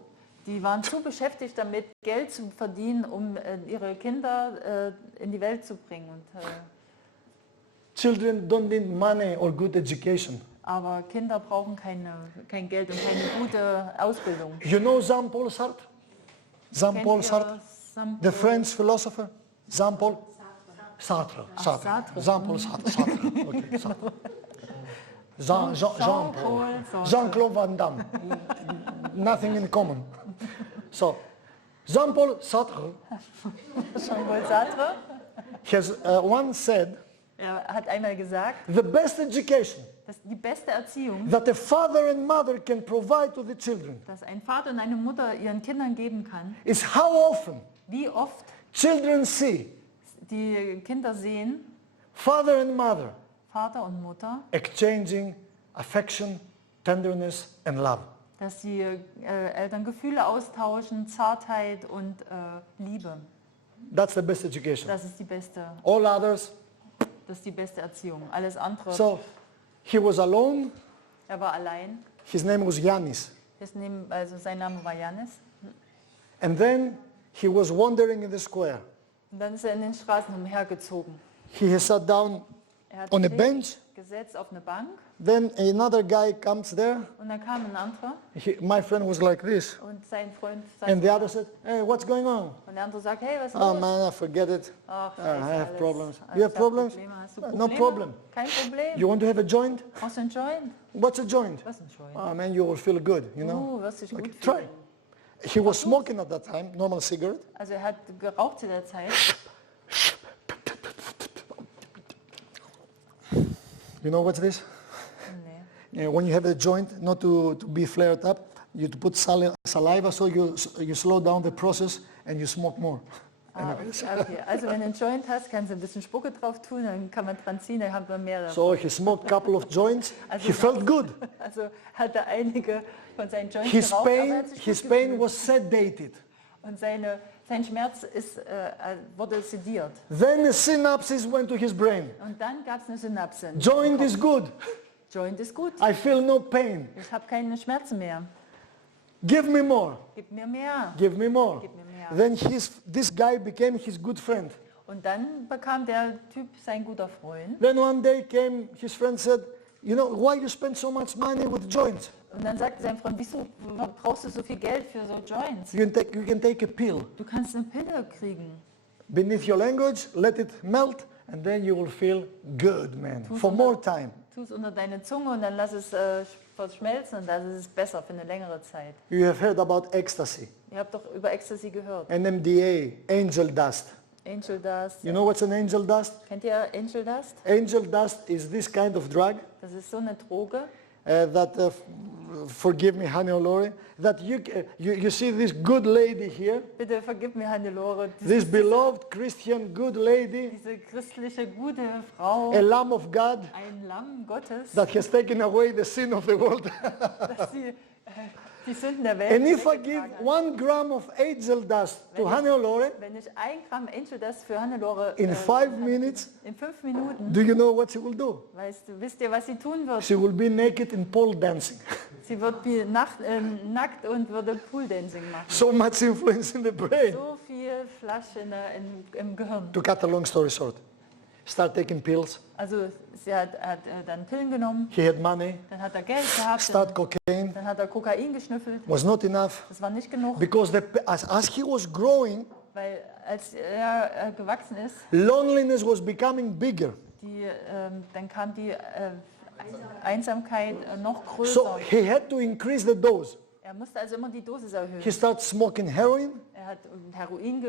die waren zu beschäftigt damit, Geld zu verdienen, um ihre Kinder in die Welt zu bringen. Und, Children don't need money or good education. aber Kinder brauchen kein Geld und keine gute Ausbildung. You know Jean-Paul Sartre? Jean-Paul Kennt ihr Sartre? The French philosopher? Jean-Paul? Sartre. Sartre. Sartre. Jean-Paul Sartre. Sartre. Okay, Sartre. Jean-Paul. Sartre. Jean-Claude Van Damme. Nothing in common. So, Jean-Paul Sartre Jean-Paul Sartre, has once said, er hat einmal gesagt, the best education dass die beste Erziehung, that a father and mother can provide to the children dass ein Vater und eine Mutter ihren Kindern geben kann, is how often wie oft children see die Kinder sehen, father and mother Vater und Mutter, exchanging affection, tenderness and love. dass die Eltern Gefühle austauschen, Zartheit und Liebe. That's the best education. Das ist die beste, All others. das ist die beste Erziehung. Alles andere, So he was alone. er war allein. His name was Yanis. Also sein Name war Janis. And then he was wandering in the square. Und dann ist er in den Straßen umhergezogen. He has sat down Er hat on a sich bench. gesetzt auf eine Bank Then another guy comes there. und dann kam ein anderer My friend was like this. und sein Freund And the sagte, other said, hey, what's going on? und der andere sagt, hey, was ist Oh los? man, I forget it. Ach, I scheiße, have alles. problems. Ich You have hab problems? Probleme. Hast du No Probleme? problem. Kein Problem. You want to have a joint? Brauchst du einen Joint? What's a joint? Was ist ein Joint? Oh man, you will feel good, you know? Wirst dich gut Okay, fühlen. try. He was smoking at that time, normal cigarette. Also er hat geraucht zu der Zeit. You know what's this? Nee. When you have a joint, not to be flared up, you to put saliva so you slow down the process and you smoke more. Okay. Also wenn du einen Joint hast, kannst du ein bisschen Spucke drauf tun, dann kann man dran ziehen, dann hat man mehr davon. So he smoked a couple of joints. Also He felt good. Also hat er einige von seinen Joints His geraucht, aber er pain, hat sich his gut pain gefühlt. was sedated. Und sein Schmerz wurde sediert. Then the synapses went to his brain. Und dann gab es eine Synapse. Joint is good. Joint ist gut. I feel no pain. Ich habe keine Schmerzen mehr. Give me more. Gib mir mehr. Give me more. Gib mir mehr. Then this guy became his good friend. Und dann bekam der Typ sein guter Freund. Then one day came his friend said, you know, why you spend so much money with joints? Und dann sagte sein Freund, wieso brauchst du so viel Geld für so Joints? You can take a pill. Du kannst eine Pille kriegen. Beneath your language, let it melt, and then you will feel good, man, for more time. Tu es unter deine Zunge und dann lass es verschmelzen und dann ist es besser für eine längere Zeit. You have heard about ecstasy, Ihr habt doch über Ecstasy gehört. NMDA, angel dust. Angel Dust. You know what's an angel dust? Kennt ihr Angel Dust? Angel dust is this kind of drug Das ist so eine Droge. that, forgive me, Honey Lori, that you see this good lady here, Bitte vergib mir, Hannelore. this beloved Christian good lady, Diese christliche, gute Frau, a Lamb of God ein Lamm Gottes, that has taken away the sin of the world. dass sie die Sünden der Welt And if I give weggetragen hat. 1 gram of angel dust to Honey Lori, Wenn ich 1 Gramm Angel Dust für Hannelore in 5 minutes, in 5 Minuten, do you know what she will do? wisst ihr, was sie tun wird? She will be naked in pole dancing. Sie wird wie nackt und würde Pooldancing machen. So much influence in the brain. So viel Flasch im Gehirn. To cut a long story short, start taking pills. Also sie hat dann Pillen genommen, He had money. dann hat er Geld gehabt, Start cocaine. dann hat er Kokain geschnüffelt. Was not enough. Das war nicht genug, Because as he was growing, weil als er gewachsen ist, loneliness was becoming bigger. dann kam die Einsamkeit noch größer. So he had to increase the dose. Er musste also immer die Dosis erhöhen. He started smoking heroin Er hat Heroin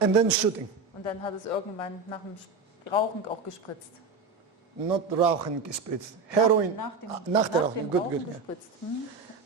and then shooting. und dann hat es irgendwann nach dem Rauchen auch gespritzt. Not Rauchen gespritzt. Heroin. Nach der dem Rauchen. Good, Rauchen good. Yeah. gespritzt.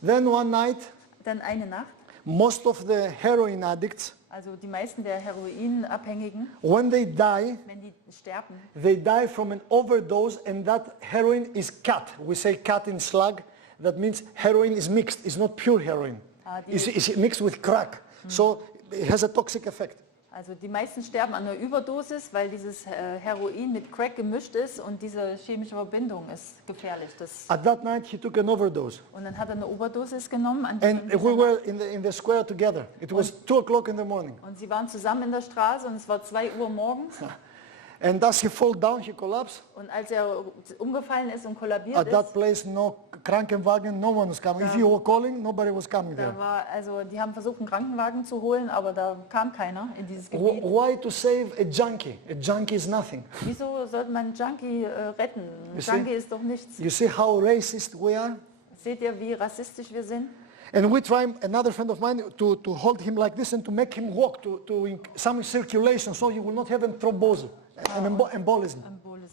Then one night, Dann eine Nacht, most of the heroin addicts, also die meisten der Heroinabhängigen, when they die, wenn die sterben, they die from an overdose, and that heroin is cut. We say cut in slug. That means heroin is mixed. It's not pure heroin. It's mixed with crack. So it has a toxic effect. also die meisten sterben an einer Überdosis, weil dieses Heroin mit Crack gemischt ist und diese chemische Verbindung ist gefährlich. At that night, he took an overdose. Und dann hat er eine Überdosis genommen an And we were in the square together. It was 2 o'clock in the morning. und sie waren zusammen in der Straße und es war 2 Uhr morgens. And as he fall down, he collapsed. Und als er umgefallen ist und kollabiert At that ist, place, no Krankenwagen, no one was coming. If you were calling, nobody was coming there. da war, also die haben versucht, einen Krankenwagen zu holen, aber da kam keiner in dieses Gebiet. Why to save a junkie? A junkie is nothing. Wieso sollte man einen Junkie retten? Ein You see? Junkie ist doch nichts. You see how racist we are? Seht ihr, wie rassistisch wir sind? And we try, another friend of mine, to hold him like this and to make him walk, some circulation, so he will not have a thrombosis, an embolism.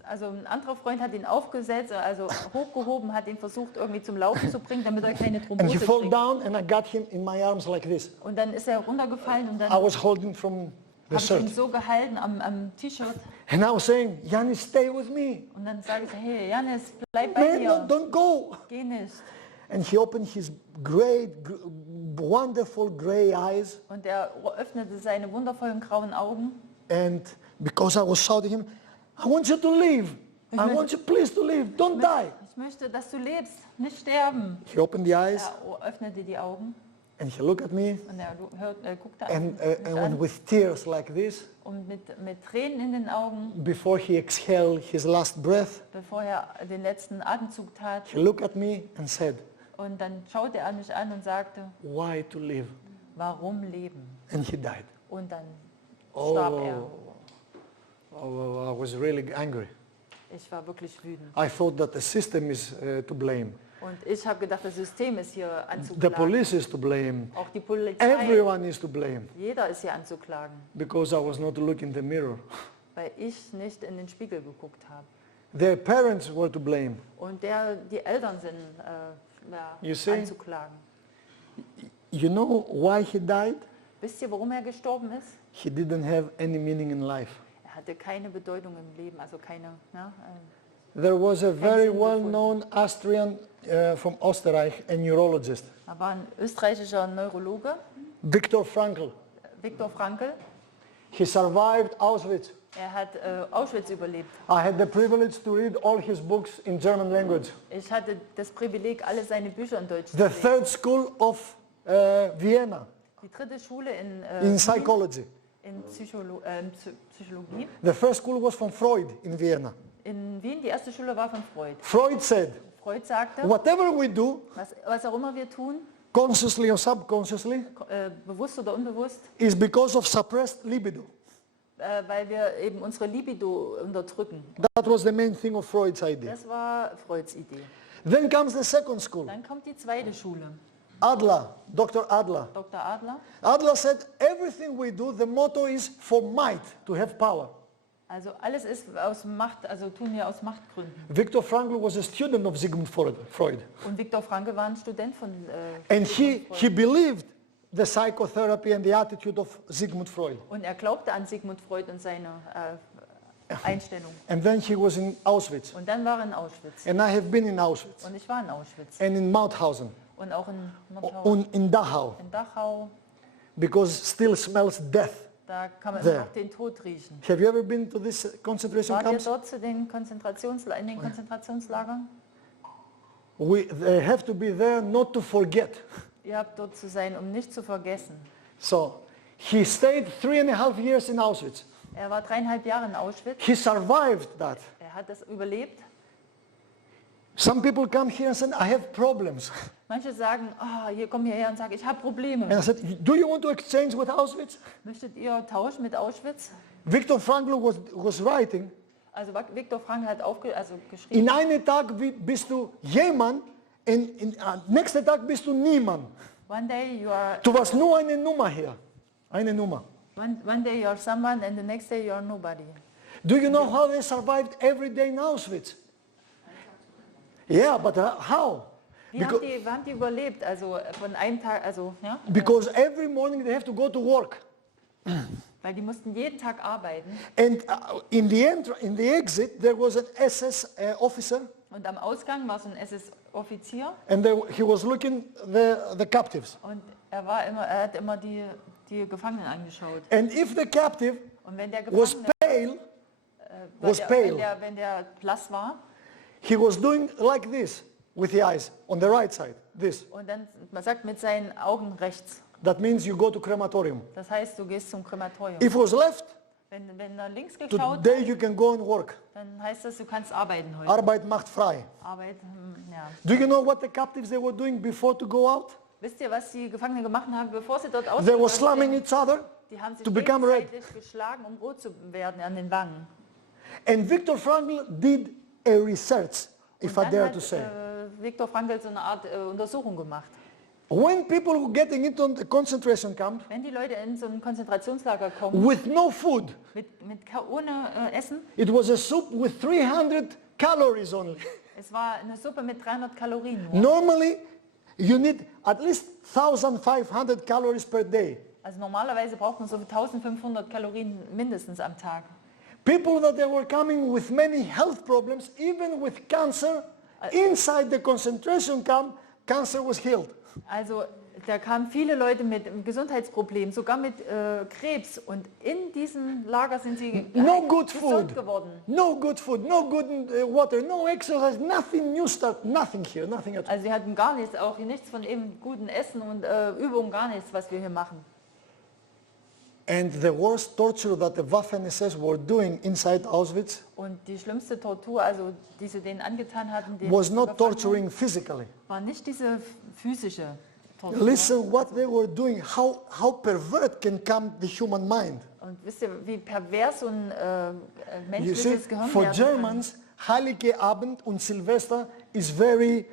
Also ein anderer Freund hat ihn aufgesetzt, also hochgehoben, hat ihn versucht irgendwie zum Laufen zu bringen, damit er keine And he Thrombose fall kriegt. down and I got him in my arms like this. Und dann ist er runtergefallen und dann I was holding from the habe ich ihn shirt. so gehalten am T-Shirt. And I was saying, Yannis, stay with me. Und dann sage ich, hey Janis, bleib bei Man, no, mir, don't go. geh nicht. And he opened his great, wonderful gray eyes. Und er öffnete seine wundervollen grauen Augen. And because I was shouting him, I want you to live. I want you please to live. Don't die. Ich möchte, dass du lebst, nicht sterben. He opened the eyes Er öffnete die Augen and he looked at me und er guckte and, mich an. with tears like this, Und mit Tränen in den Augen, before he exhaled his last breath, bevor er den letzten Atemzug tat. he looked at me and said, Und dann schaute er mich an und sagte, why to live? warum leben? And he died. Und dann Oh. starb er. Oh, I was really angry. Ich war wirklich wütend. I thought that the system is to blame. Und ich habe gedacht, das System ist hier The anzuklagen. police is to blame. Auch die Polizei. Everyone is to blame. Jeder ist hier anzuklagen, Because I was not looking in the mirror. weil ich nicht in den Spiegel geguckt habe. Their parents were to blame. Und die Eltern sind You see? anzuklagen. You know why he died? Wisst ihr, warum er gestorben ist? He didn't have any meaning in life. Er hatte keine Bedeutung im Leben, also keine. Ne, There was a very Sinn gefunden. well-known Austrian from Österreich, a neurologist, da war ein österreichischer Neurologe, Viktor Frankl. Viktor Frankl. He survived Auschwitz. Er hat Auschwitz überlebt. I had the privilege to read all his books in German language. Ich hatte das Privileg, alle seine Bücher in Deutsch zu The lesen. third school of Vienna Die dritte Schule in in psychology. in Psychologie. The first school was from Freud in Vienna. In Wien, die erste Schule war von Freud. Freud said, Freud sagte, whatever we do, was auch immer wir tun, consciously or subconsciously, bewusst oder unbewusst, is because of suppressed libido. weil wir eben unsere Libido unterdrücken. That was the main thing of Freud's idea. Das war Freuds Idee. Then comes the second school. Dann kommt die zweite Schule. Adler, Dr. Adler. Dr. Adler. Adler said, everything we do, the motto is for might, to have power. Also alles ist aus Macht, also tun wir aus Machtgründen. Viktor Frankl was a student of Sigmund Freud. Und Viktor Frankl war ein Student von And Sigmund Freud. he believed the psychotherapy and the attitude of Sigmund Freud. Und er glaubte an Sigmund Freud und seine Einstellung. And then he was in Auschwitz. Und dann war er in Auschwitz. And I have been in Auschwitz. Und ich war in Auschwitz. And in Mauthausen. Und auch in Montau, Und in Dachau. in Dachau. Because still smells death. Da kann man There. immer noch den Tod riechen. Have you ever been to this concentration Wart ihr camps? dort zu den in den Konzentrationslagern? They have to be there not to forget. Ihr habt dort zu sein, um nicht zu vergessen. So he stayed 3.5 years in Auschwitz. Er war 3,5 Jahre in Auschwitz. He survived that. Er hat das überlebt. Some people come here and say, I have problems. Manche sagen, hier kommen hierher und sagen, ich habe Probleme. And I said, do you want to exchange with Auschwitz? Möchtet ihr tauschen mit Auschwitz? Viktor Frankl was writing, Also Viktor Frankl hat geschrieben, in einem Tag bist du jemand, nächsten Tag bist du niemand. one day you are Du warst nur eine Nummer hier. Eine Nummer. one day you are someone and the next day you are nobody. Do you know how they survived every day in Auschwitz? Yeah, but how? Wie haben die überlebt? Also von einem Tag, also ja? Because every morning they have to go to work. Weil die mussten jeden Tag arbeiten. And in the exit, there was an SS officer, Und am Ausgang war so ein SS-Offizier and he was looking the captives. und er hat immer die Gefangenen angeschaut. And if the captive Und wenn der was Gefangene, pale, wenn der blass war, he was doing like this with the eyes on the right side, this. und dann, man sagt mit seinen Augen rechts. That means you go to crematorium. Das heißt, du gehst zum Krematorium. If it was left, Wenn er links geschaut today hat, you can go and work. dann heißt das, du kannst arbeiten heute. Arbeit macht frei. Arbeit, ja. Do you know what the captives they were doing before to go out? Wisst ihr, was die Gefangenen gemacht haben, bevor sie dort They were ausgegangen slamming sind? each other Die haben sich to become red. gegenseitig geschlagen, um rot zu werden an den Wangen. And Viktor Frankl did a research, if I Und dare dann to hat say. Viktor Frankl so eine Art Untersuchung gemacht. When people were getting into the concentration camp Wenn die Leute in so ein Konzentrationslager kommen, with no food, ohne Essen, it was a soup with 300 calories only. es war eine Suppe mit 300 Kalorien nur. Normally, you need at least 1,500 calories per day. Also normalerweise braucht man so 1500 Kalorien mindestens am Tag. People that they were coming with many health problems, even with cancer, inside the concentration camp, cancer was healed. Also da kamen viele Leute mit Gesundheitsproblemen, sogar mit Krebs, und in diesem Lager sind sie No good gesund food, geworden. no good food, no good water, no exercise, nothing new start, nothing here, nothing at all. Also sie hatten gar nichts, auch nichts von eben gutem Essen und Übung, gar nichts, was wir hier machen. And the worst torture that the Waffen-SS were doing inside Auschwitz Und die schlimmste Tortur, also die sie denen angetan hatten, was not torturing physically. war nicht diese physische Tortur. Listen what they were doing, how pervert can come the human mind. Und wisst ihr, wie pervers so ein You see, menschliches Gehirn for werden kann? Germans, Heilige Abend und Silvester is very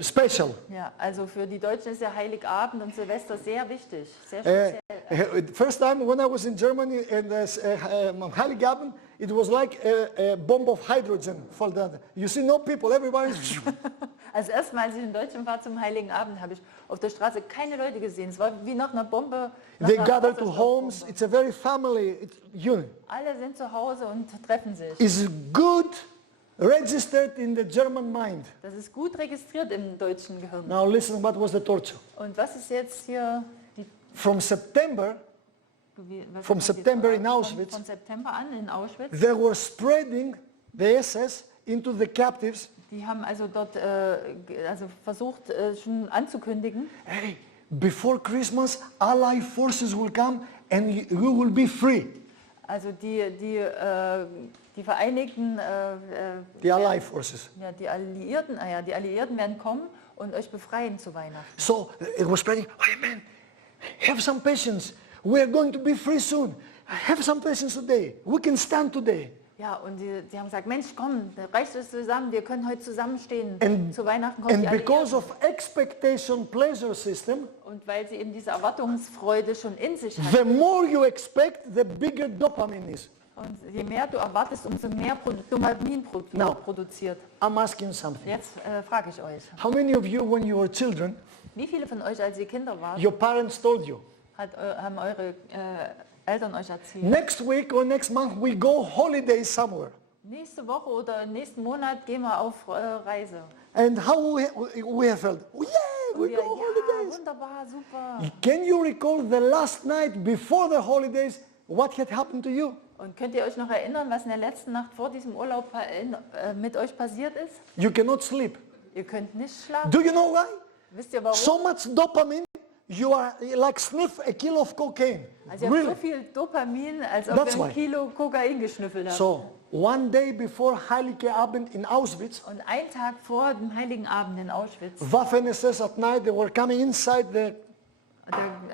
special. Ja, also für die Deutschen ist ja Heiligabend und Silvester sehr wichtig, sehr speziell. First time when I was in Germany and Heilige Abend, it was like a bomb of hydrogen fall down. You see no people, everybody's... Also erstmal, als ich in Deutschland war zum Heiligen Abend, habe ich auf der Straße keine Leute gesehen. Es war wie nach einer Bombe. Nach They einer gather to Wasserstoffbombe. homes, it's a very family unit. Alle sind zu Hause und treffen sich. It's good registered in the German mind. Das ist gut registriert im deutschen Gehirn. Now listen, what was the torture? Und was ist jetzt hier die From September, was From ist September in von- Auschwitz. Von September an in Auschwitz. they were spreading the SS into the captives. Die haben also dort also versucht schon anzukündigen, Hey, before Christmas, Allied forces will come and you will be free. also die Vereinigten, The Allied forces. ja, die Alliierten werden kommen und euch befreien zu Weihnachten. So it was spreading, hey man, have some patience. We are going to be free soon. Have some patience today. We can stand today. Ja, und die haben gesagt, Mensch, komm, reißt es zusammen, wir können heute zusammenstehen. And- Zu Weihnachten kommen die And because Alliierten. of expectation pleasure system, Und weil sie eben diese Erwartungsfreude schon in sich haben. the more you expect, the bigger dopamine is. Und je mehr du erwartest, umso mehr Dopamin Now. produziert. I'm asking something. Jetzt frage ich euch, How many of you, when you were children, wie viele von euch, als ihr Kinder wart, your parents told you, haben eure Eltern euch erzählt, next week or next month we go holiday somewhere? nächste Woche oder nächsten Monat gehen wir auf Reise. And how we have felt, oh, yeah, we Und wir, go ja, holidays. wunderbar, super. Can you recall the last night before the holidays, what had happened to you? Und könnt ihr euch noch erinnern, was in der letzten Nacht vor diesem Urlaub mit euch passiert ist? You cannot sleep. Ihr könnt nicht schlafen. Do you know why? Wisst ihr warum? So much dopamine, you are like sniff a kilo of cocaine. Also ihr habt Really? so viel Dopamin, als ob That's ihr ein why. Kilo Kokain geschnüffelt habt. So, one day before Heilige Abend in Auschwitz, Und einen Tag vor dem Heiligen Abend in Auschwitz, Waffen-SS at night, they were coming inside the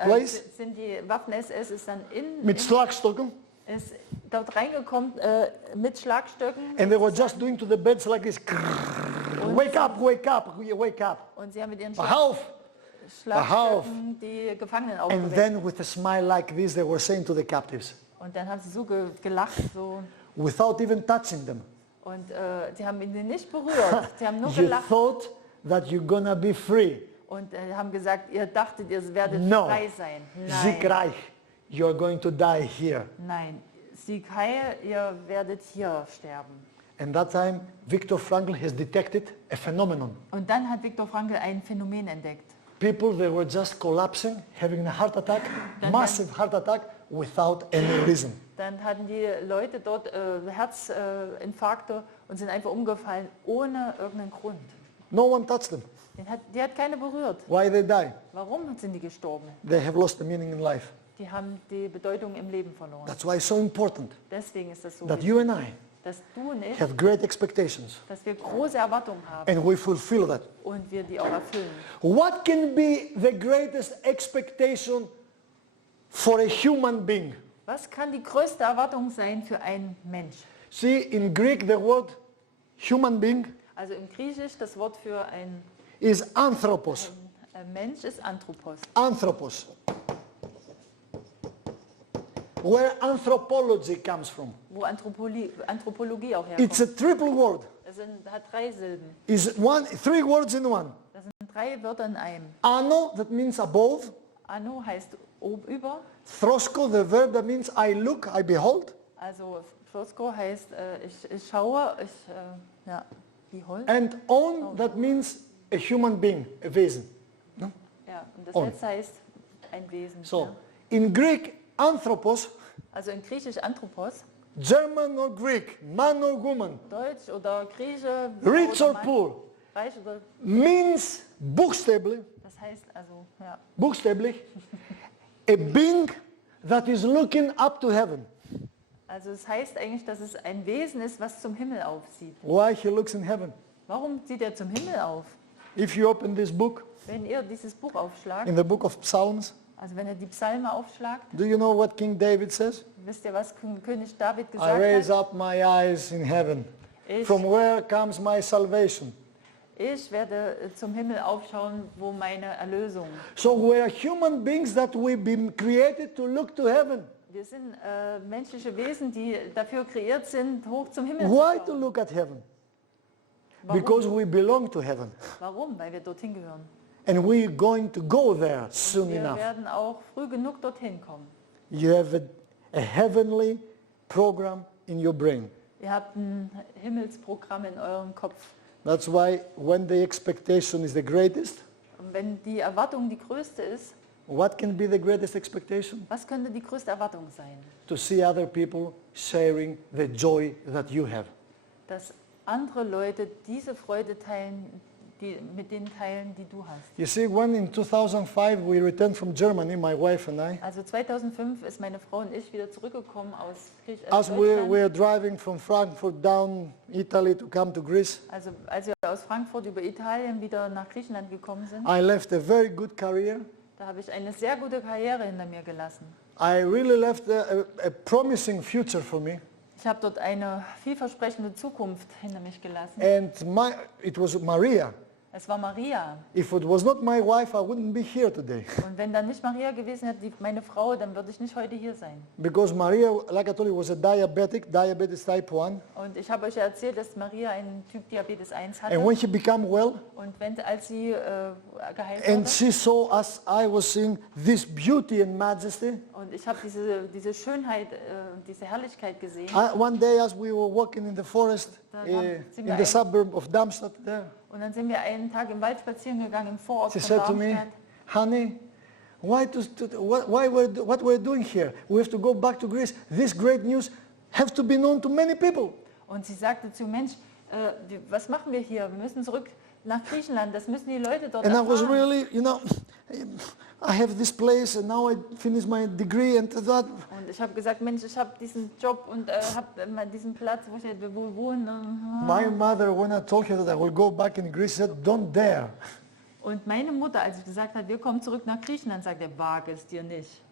Place? sind die Waffen-SS ist dann mit Schlagstocken, ist dort reingekommen mit Schlagstöcken and they were just doing to the beds like this. Wake up, wake up, wake up. und sie haben mit ihren Behalf. Schlagstöcken die Gefangenen And aufgeweckt. then with a smile like this, they were saying to the captives, Und dann haben sie so gelacht so, without even touching them, Und die haben ihn nicht berührt. Sie haben nur You gelacht thought that you're gonna be free. und haben gesagt, ihr dachtet, ihr werdet No. frei sein. Siegreich, you're going to die here. Nein. Sieg heil, ihr werdet hier sterben. And that time, Viktor Frankl has detected a phenomenon. Und dann hat Viktor Frankl ein Phänomen entdeckt. People, they were just collapsing, having a heart attack, massive heart attack, without any reason. Dann hatten die Leute dort Herzinfarkte und sind einfach umgefallen, ohne irgendeinen Grund. No one touched them. Die hat keine berührt. Why they die? Warum sind die gestorben? They have lost the meaning in life. Die haben die Bedeutung im Leben verloren. That's why it's so important Deswegen ist das so that wichtig, you and I dass du und ich, have great expectations dass wir große Erwartungen haben and we fulfill that. und wir die auch erfüllen. What can be the greatest expectation for a human being? Was kann die größte Erwartung sein für einen Mensch? See, in Greek the word human being Also im Griechisch das Wort für ein is anthropos. Mensch ist Anthropos. Anthropos. Where anthropology comes from. Wo Anthropologie auch It's herkommt. a triple word. Hat 3 Silben. Is three words in one. Das sind 3 Wörter in einem. Ano, that means above. Anno heißt über. Throsko, the verb that means I look, I behold. Also Frosko heißt ich schaue, behold. And on, that means a human being, a Wesen. Ja, und das On. letzte heißt ein Wesen. So, Ja. in Greek, anthropos, Also in Griechisch Anthropos, German or Greek, man or woman, Deutsch oder Grieche, rich oder or Mann, poor, reich oder, means buchstäblich, das heißt also, ja, buchstäblich, a being that is looking up to heaven. also es heißt eigentlich, dass es ein Wesen ist, was zum Himmel aufsieht. Why he looks in heaven? Warum sieht er zum Himmel auf? If you open this book, Wenn ihr dieses Buch aufschlagt, in the book of Psalms, also wenn ihr die Psalme aufschlagt, do you know what King David says? wisst ihr, was König David I gesagt raise hat? up my eyes in heaven. Ich, From where comes my salvation? ich werde zum Himmel aufschauen, wo meine Erlösung. So we are human beings that we've been created to look to heaven. Wir sind menschliche Wesen, die dafür kreiert sind, hoch zum Himmel Why zu to schauen. look at heaven? Warum? Because we belong to heaven. Warum? Weil wir dorthin gehören. And we're going to go there soon Wir enough. werden auch früh genug dorthin kommen. You have a heavenly program in your brain. Ihr habt ein Himmelsprogramm in eurem Kopf. That's why when the expectation is the greatest, Und wenn die Erwartung die größte ist, what can be the greatest expectation? was könnte die größte Erwartung sein? To see other people sharing the joy that you have. Dass andere Leute diese Freude teilen, mit denen teilen, die du hast. You see, when in 2005 we returned from Germany, my wife and I, Also 2005 ist meine Frau und ich wieder zurückgekommen aus as Deutschland. we're driving from Frankfurt down Italy to come to Greece, Also als wir aus Frankfurt über Italien wieder nach Griechenland gekommen sind, I left a very good career. da habe ich eine sehr gute Karriere hinter mir gelassen. I really left a promising future for me. Ich habe dort eine vielversprechende Zukunft hinter mich gelassen. And it was Maria. Es war Maria. If it was not my wife, I wouldn't be here today. Und wenn dann nicht Maria gewesen wäre, meine Frau, dann würde ich nicht heute hier sein. Because Maria, like I told you, was a diabetic, diabetes type 1. Und ich habe euch ja erzählt, dass Maria einen Typ Diabetes 1 hatte. And when she became well, Und als sie geheilt and wurde, she saw, as I was seeing, this beauty and majesty, und ich habe diese Schönheit, diese Herrlichkeit gesehen. one day as we were walking in the forest, sind in the suburb of Darmstadt there, Und dann sind wir einen Tag im Wald spazieren gegangen, im Vorort she von said to me, Darmstadt. honey, what we're doing here? We have to go back to Greece. This great news have to be known to many people. Und sie sagte zu Mensch, was machen wir hier? Wir müssen zurück nach Griechenland, das müssen die Leute dort And I was erfahren. really, I have this place and now I finished my degree and that. Und ich habe gesagt, Mensch, ich habe diesen Job und habe diesen Platz, wo ich wohne. My mother, when I told her that I will go back in Greece, said, don't dare. Und meine Mutter, als ich gesagt habe, wir kommen zurück nach Griechenland, sagt er, wage es dir nicht.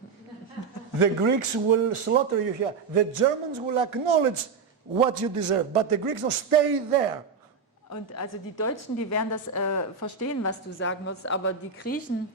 The Greeks will slaughter you here. The Germans will acknowledge what you deserve, but the Greeks will stay there. Und also die Deutschen, die werden das verstehen, was du sagen wirst, aber die Griechen,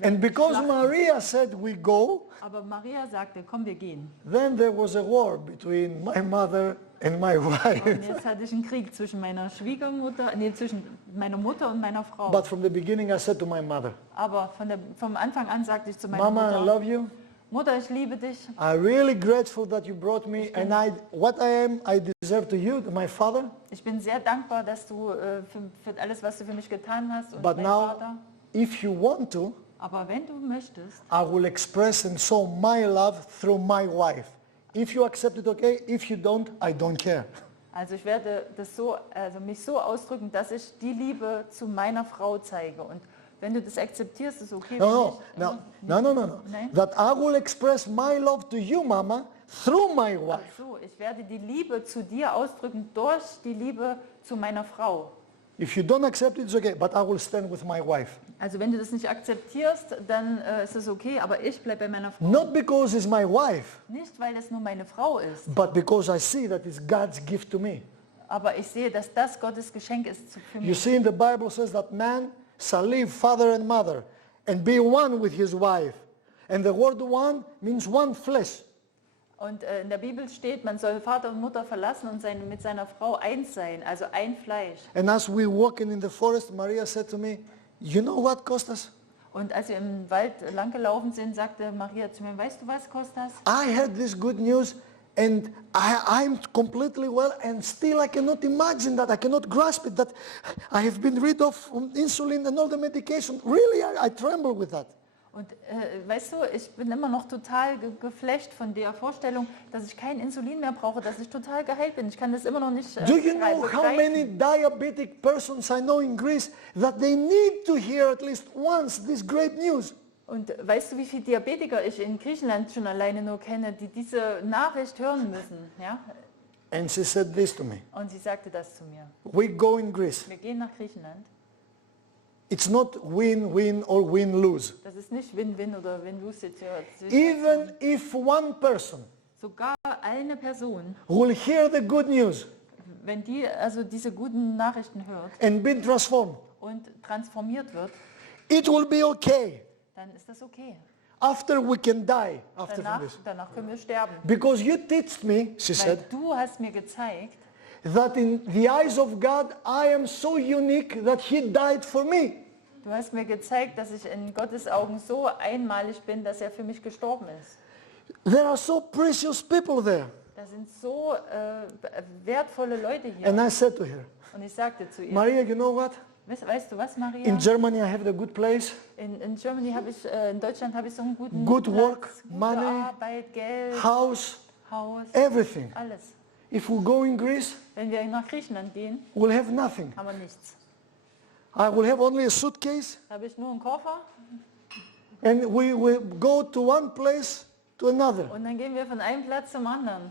And because Schlachten. Maria said we go, Aber Maria sagte, komm, wir gehen. then there was a war between my mother and my wife. Und jetzt hatte ich einen Krieg zwischen meiner Schwiegermutter, nee, zwischen meiner Mutter und meiner Frau. But from the beginning I said to my mother, Aber vom Anfang an sagte ich zu meiner Mama, I Mutter, love you. Mutter, ich liebe dich. I'm really grateful that you brought me, and what I am, I deserve to you, to my father. Ich bin sehr dankbar, dass du für alles, was du für mich getan hast und But mein now, Vater. if you want to, Aber wenn du möchtest, I will express and show my love through my wife. If you accept it, okay. If you don't, I don't care. also ich werde das so, also mich so ausdrücken, dass ich die Liebe zu meiner Frau zeige. Und wenn du das akzeptierst, ist okay. No, für no, mich. no. Nein? That I will express my love to you, Mama, through my Ach wife. so, ich werde die Liebe zu dir ausdrücken durch die Liebe zu meiner Frau. If you don't accept it, it's okay. But I will stand with my wife. Also wenn du das nicht akzeptierst, dann ist es okay, aber ich bleibe bei meiner Frau. Not because it's my wife, Nicht, weil das nur meine Frau ist, but because I see that it's God's gift to me. aber ich sehe, dass das Gottes Geschenk ist für You mich. see, in the Bible says that man shall leave father and mother and be one with his wife. And the word one means one flesh. Und in der Bibel steht, man soll Vater und Mutter verlassen und mit seiner Frau eins sein, also ein Fleisch. And as we walking in the forest, Maria said to me, you know what, Kostas? Und als wir im Wald langgelaufen sind, sagte Maria zu mir, weißt du was, Kostas? I heard this good news and I'm completely well and still I cannot imagine that, I cannot grasp it, that I have been rid of insulin and all the medication. Really, I tremble with that. Und weißt du, ich bin immer noch total geflasht von der Vorstellung, dass ich kein Insulin mehr brauche, dass ich total geheilt bin. Ich kann das immer noch nicht Do you know how many begreifen. diabetic persons I know in Greece that they need to hear at least once this great news? Und weißt du, wie viele Diabetiker ich in Griechenland schon alleine nur kenne, die diese Nachricht hören müssen? Ja? And she said this to me. Und sie sagte das zu mir. We go in Greece. Wir gehen nach Griechenland. It's not win-win or win-lose. Das ist nicht Win-Win oder Win-Lose-Situation. Even if one person Sogar eine Person, will hear the good news wenn die also diese guten Nachrichten hört and be transformed, und transformiert wird, it will be okay. dann ist das okay. After we can die after this. Danach können wir sterben. Because you teach me, she Weil said, du hast mir gezeigt, that in the eyes of God I am so unique that He died for me. du hast mir gezeigt, dass ich in Gottes Augen so einmalig bin, dass er für mich gestorben ist. There are so precious people there. Da sind so wertvolle Leute hier. And I said to her, Und ich sagte zu ihr, Maria, you know what? weißt du was, Maria? In Germany I have the good place, In Deutschland habe ich so einen guten Good Platz, work, gute money, Arbeit, Geld, house, Haus, everything. alles. If we go in Greece, Wenn wir nach Griechenland gehen, we'll have nothing. haben wir nichts. I will have only a suitcase, Da habe ich nur einen Koffer and we will go to one place to another. und dann gehen wir von einem Platz zum anderen.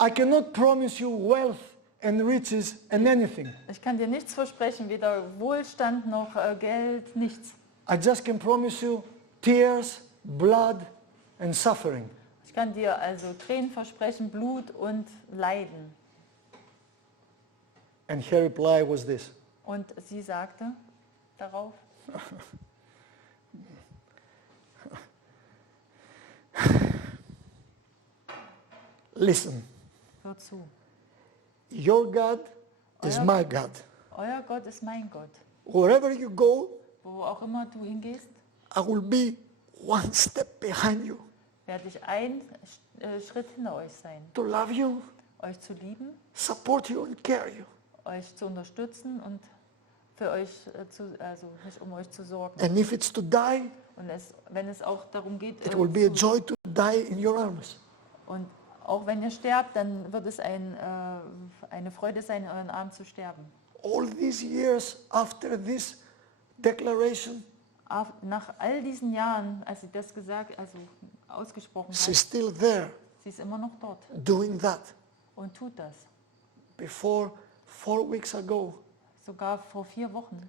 I cannot promise you wealth and riches and anything. Ich kann dir nichts versprechen, weder Wohlstand noch Geld, nichts. I just can promise you tears, blood, and suffering. Ich kann dir also Tränen versprechen, Blut und Leiden. And her reply was this. Und sie sagte darauf, Listen, hör zu, your God is my God. euer Gott ist mein Gott. Wherever you go, Wo auch immer du hingehst, I will be one step behind you werde ich ein Schritt hinter euch sein, to love you, euch zu lieben, support you, and care you. euch zu unterstützen und für euch mich um euch zu sorgen. And if it's to die, Und wenn es auch darum geht, it will be a joy to die in your arms. und auch wenn ihr sterbt, dann wird es eine Freude sein, in euren Armen zu sterben. All these years after this declaration, Nach all diesen Jahren, als sie das ausgesprochen she's hat, still there sie ist immer noch dort doing that. und tut das. Before 4 weeks ago, Sogar vor 4 Wochen.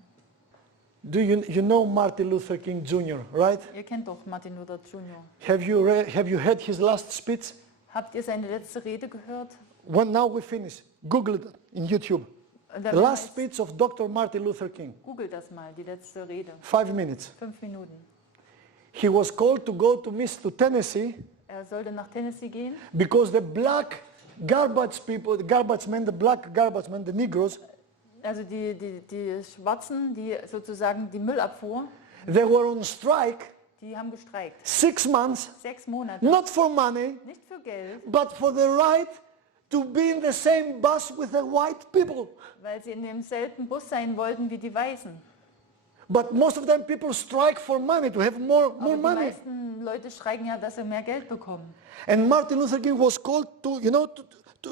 do you know Martin Luther King Jr., right? Ihr kennt doch Martin Luther Jr. Have you heard his last speech? Habt ihr seine letzte Rede gehört? Now we finish. Google it in YouTube. Und The dann last heißt- speech of Dr. Martin Luther King. Googelt das mal, die letzte Rede. 5 minutes. 5 Minuten. he was called to go to Tennessee Er sollte nach Tennessee gehen, because the black garbage people, the garbage men, the black garbage men, the Negroes, also die Schwarzen, die sozusagen die Müllabfuhr, they were on strike die haben gestreikt. 6 months, 6 Monate. not for money, Nicht für Geld, but for the right to be in the same bus with the white people. weil sie in demselben Bus sein wollten wie die Weißen. But most of them people strike for money, to have more Aber die money. meisten Leute streiken ja, dass sie mehr Geld bekommen. And Martin Luther King was called to,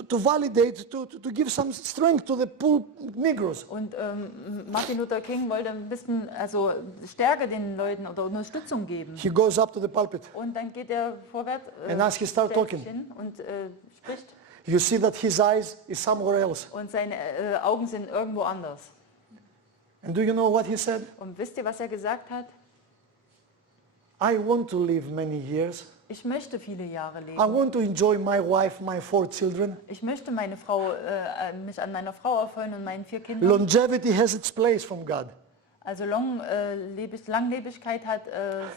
to validate, to give some strength to the poor Negroes. Und Martin Luther King wollte ein bisschen Stärke den Leuten oder Unterstützung geben. He goes up to the pulpit. Und dann geht er vorwärts And as he start stellt sich talking. hin und spricht. You see that his eyes is somewhere else. Und seine Augen sind irgendwo anders. And do you know what he said? Und wisst ihr, was er gesagt hat? I want to live many years. Ich möchte viele Jahre I leben. want to enjoy my wife, my 4 children. Ich möchte mich an meiner Frau erfreuen und meinen 4 Kindern. Longevity has its place from God. Also Langlebigkeit hat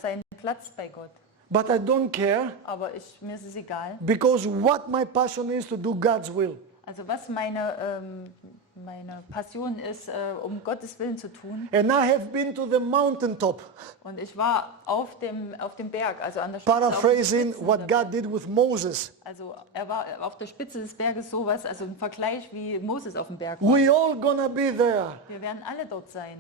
seinen Platz bei Gott. But I don't care Aber mir ist es egal. because what my passion is to do God's will. Also was meine Passion ist, um Gottes Willen zu tun. And I have been to the mountaintop, Und ich war auf dem Berg, also an der Spitze. paraphrasing auf der what Spitze God did with Moses. Also er war auf der Spitze des Berges sowas, also ein Vergleich wie Moses auf dem Berg war. We all gonna be there. Wir werden alle dort sein.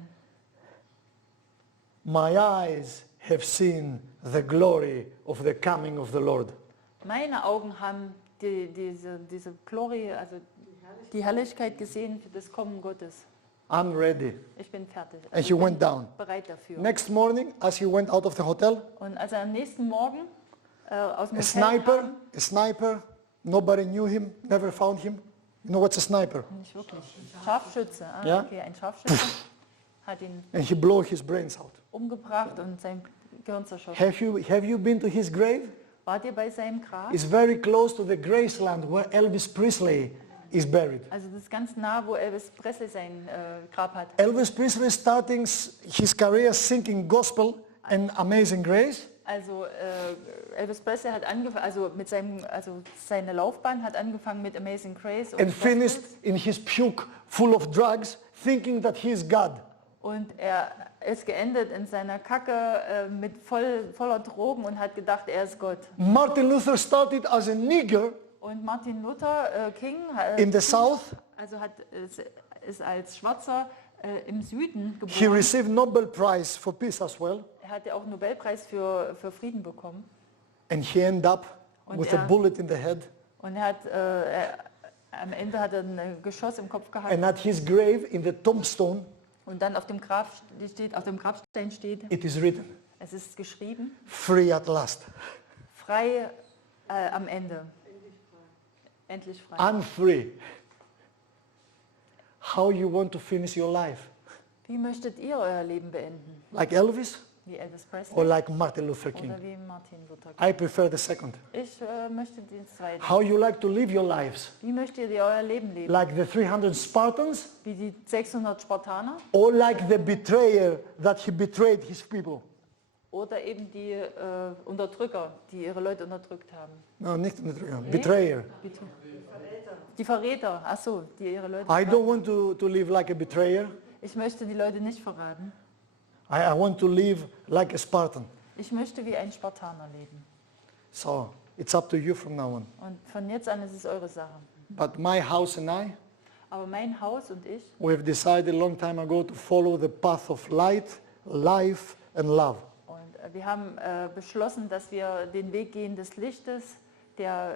My eyes have seen the glory of the coming of the Lord. Meine Augen haben diese Glorie, also die Herrlichkeit gesehen für das Kommen Gottes. I'm ready. Ich bin fertig. And Ich he bin went down. bereit dafür. Next morning, as he went out of the hotel, Und als er am nächsten Morgen aus dem a Hotel sniper, nobody knew him, never found him. You know what's a sniper? kam, nicht wirklich, Scharfschütze, Ja? okay, ein Scharfschütze, hat ihn And he blew his brains out. umgebracht und sein Gehirn zerschossen. Have you been to his grave? Wart ihr bei seinem Grab? It's very close to the Graceland where Elvis Presley is buried. Also das ist ganz nah, wo Elvis Presley sein Grab hat. Elvis Presley starting his career singing gospel and Amazing Grace. Also Elvis Presley hat angefangen, seine Laufbahn hat angefangen mit Amazing Grace und And finished in his puke full of drugs, thinking that he is God. Und er ist geendet in seiner Kacke mit voller Drogen und hat gedacht, er ist Gott. Martin Luther started as a nigger Und Martin Luther King in the south. also ist als Schwarzer im Süden He geboren. received Nobel Prize for Peace as well. Er hatte auch einen Nobelpreis für Frieden bekommen. And he ended up Und with a bullet in the head. Und am Ende hat er ein Geschoss im Kopf gehabt. And at his grave, in the tombstone, Und dann auf dem Grabstein steht, it is written, es ist geschrieben, free at last. frei am Ende. Endlich frei. I'm free. How you want to finish your life? Wie möchtet ihr euer Leben beenden? Like Elvis Wie Elvis or Presley like Martin Luther King? oder wie Martin Luther King? I prefer the second. Ich möchte den zweiten. How you like to live your lives? Wie möchtet ihr euer Leben leben? Like the 300 Spartans Wie die 600 Spartaner or like the betrayer that he betrayed his people? oder eben die Unterdrücker, die ihre Leute unterdrückt haben? No, nicht betrayer. Die Verräter, ach so, die ihre Leute I verraten. don't want to live like a betrayer. Ich möchte die Leute nicht verraten. I want to live like a Spartan. Ich möchte wie ein Spartaner leben. So it's up to you from now on. Und von jetzt an ist es eure Sache. But my house and I, Aber mein Haus und ich, we have decided a long time ago to follow the path of light, life and love. und wir haben beschlossen, dass wir den Weg gehen des Lichtes, der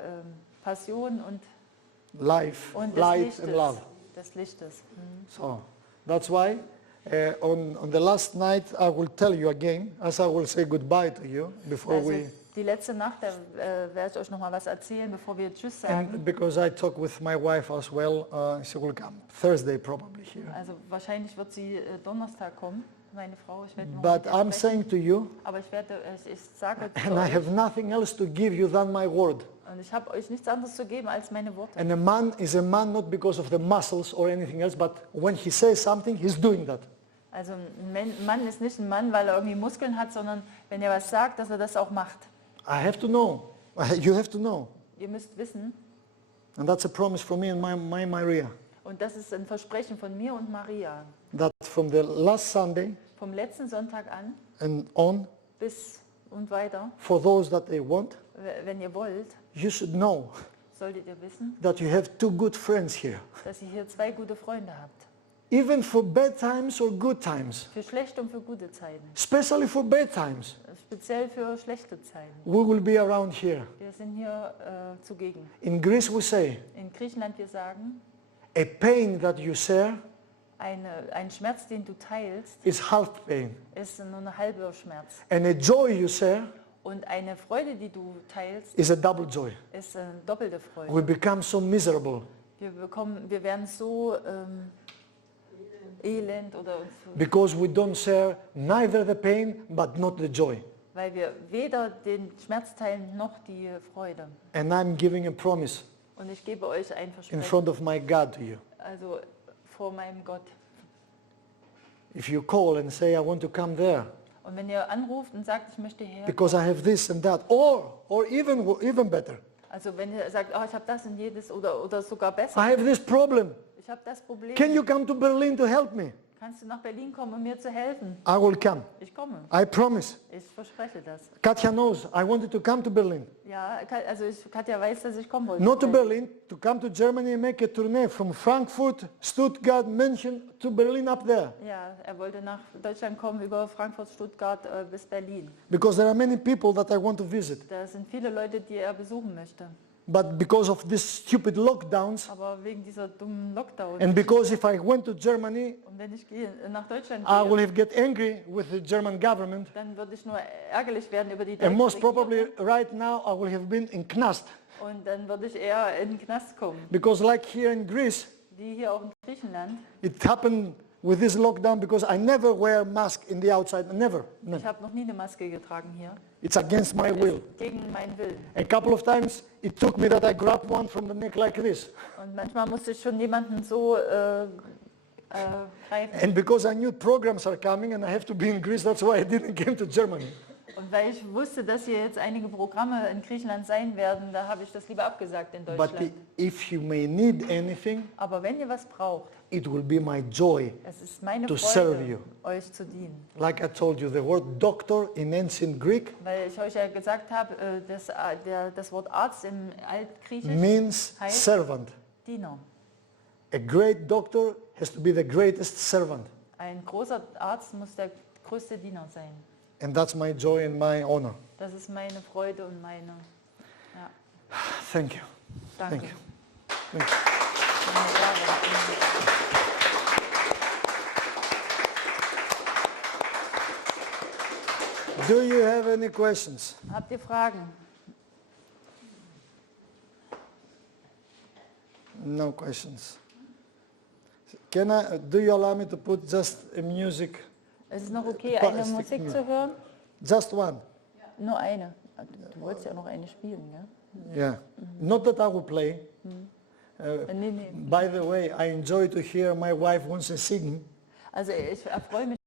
Passion und Life, des light Lichtes. and love. Des Lichtes. So that's why on the last night I will tell you again, as I will say goodbye to you before Also we, die letzte Nacht, da werde ich euch noch mal was erzählen, bevor wir Tschüss sagen. and because I talk with my wife as well, she will come Thursday probably here. Also wahrscheinlich wird sie Donnerstag kommen, meine Frau. Ich werde noch But mit ihr I'm sprechen. saying to you, Aber ich sage zu and I euch, have nothing else to give you than my word. und ich habe euch nichts anderes zu geben als meine Worte. And a man is a man not because of the muscles or anything else, but when he says something, he's doing that. Also ein Mann ist nicht ein Mann, weil er irgendwie Muskeln hat, sondern wenn er was sagt, dass er das auch macht. I have to know. You have to know. Ihr müsst wissen, And that's a promise from me and my Maria. und das ist ein Versprechen von mir und Maria, That from the last Sunday vom letzten Sonntag an and on, bis und weiter, for those that they want, wenn ihr wollt, you should know solltet ihr wissen, that you have two good friends here. dass ihr hier zwei gute Freunde habt. Even for bad times or good times, Für schlechte und für gute Zeiten. especially for bad times, Speziell für schlechte Zeiten. we will be around here. Wir sind hier zugegen. In Greece we say, In Griechenland wir sagen, a pain that you share ein Schmerz, den du teilst, is half pain. ist nur ein halber Schmerz. And a joy you share Und eine Freude, die du teilst, is a double joy. ist eine doppelte Freude. We become so miserable Wir werden so elend oder because we don't share neither the pain but not the joy. weil wir weder den Schmerz teilen noch die Freude. And I'm giving a promise Und ich gebe euch ein in Versprechen, front of my God to you. also vor meinem Gott. If you call and say, I want to come there Und wenn ihr anruft und sagt, ich möchte her, because I have this and that, or even better, also wenn ihr sagt, oh, ich habe das und jedes oder sogar I besser, have this problem. ich habe das Problem, Can you come to Berlin to help me? kannst du nach Berlin kommen, um mir zu helfen? I will come. Ich komme, I promise. ich verspreche das. Katja knows I wanted to come to Berlin. Ja, also Katja weiß, dass ich kommen wollte. Not to Berlin, to come to Germany and make a tourney from Frankfurt, Stuttgart, München to Berlin up there. Ja, er wollte nach Deutschland kommen über Frankfurt, Stuttgart bis Berlin. Because there are many people that I want to visit. Da sind viele Leute, die er besuchen möchte. But because of these stupid lockdowns, Aber wegen dieser dummen Lockdown. and because if I went to Germany, Und wenn ich nach Deutschland I will gehe, have get angry with the German government. dann würde ich nur ärgerlich werden über die And deutsche most Regierung. probably right now I will have been in Knast. Und dann würde ich eher in den Knast kommen. Because like here in Greece, Wie hier auch in Griechenland. it happened with this lockdown because I never wear mask in the outside, never. No. Ich habe noch nie eine Maske getragen hier. It's against my will. Gegen meinen Willen. A couple of times it took me that I grabbed one from the neck like this. Und manchmal musste ich schon jemanden so greifen. And because I knew programs are coming and I have to be in Greece, that's why I didn't come to Germany. Und weil ich wusste, dass hier jetzt einige Programme in Griechenland sein werden, da habe ich das lieber abgesagt in But Deutschland. if you may need anything, Aber wenn ihr was braucht, it will be my joy. es ist meine To serve you. Freude, euch zu dienen. Like I told you, the word doctor in ancient Greek Weil ich euch ja gesagt habe, das Wort Arzt im Altgriechisch means heißt servant. Diener. A great doctor has to be the greatest servant. Ein großer Arzt muss der größte Diener sein. And that's my joy and my honor. Das ist meine Freude und meine. Ja, Thank you. danke. Thank you. Thank you. Meine Ehre. Do you have any questions? Habt ihr Fragen? No questions. Do you allow me to put just a music? Ist es noch okay, Paar eine Stück Musik mehr. zu hören? Just one. Nur eine. Du wolltest ja noch eine spielen, ja? Yeah. Not that I will play. Nee. By the way, I enjoy to hear my wife once sing. Also ich erfreue mich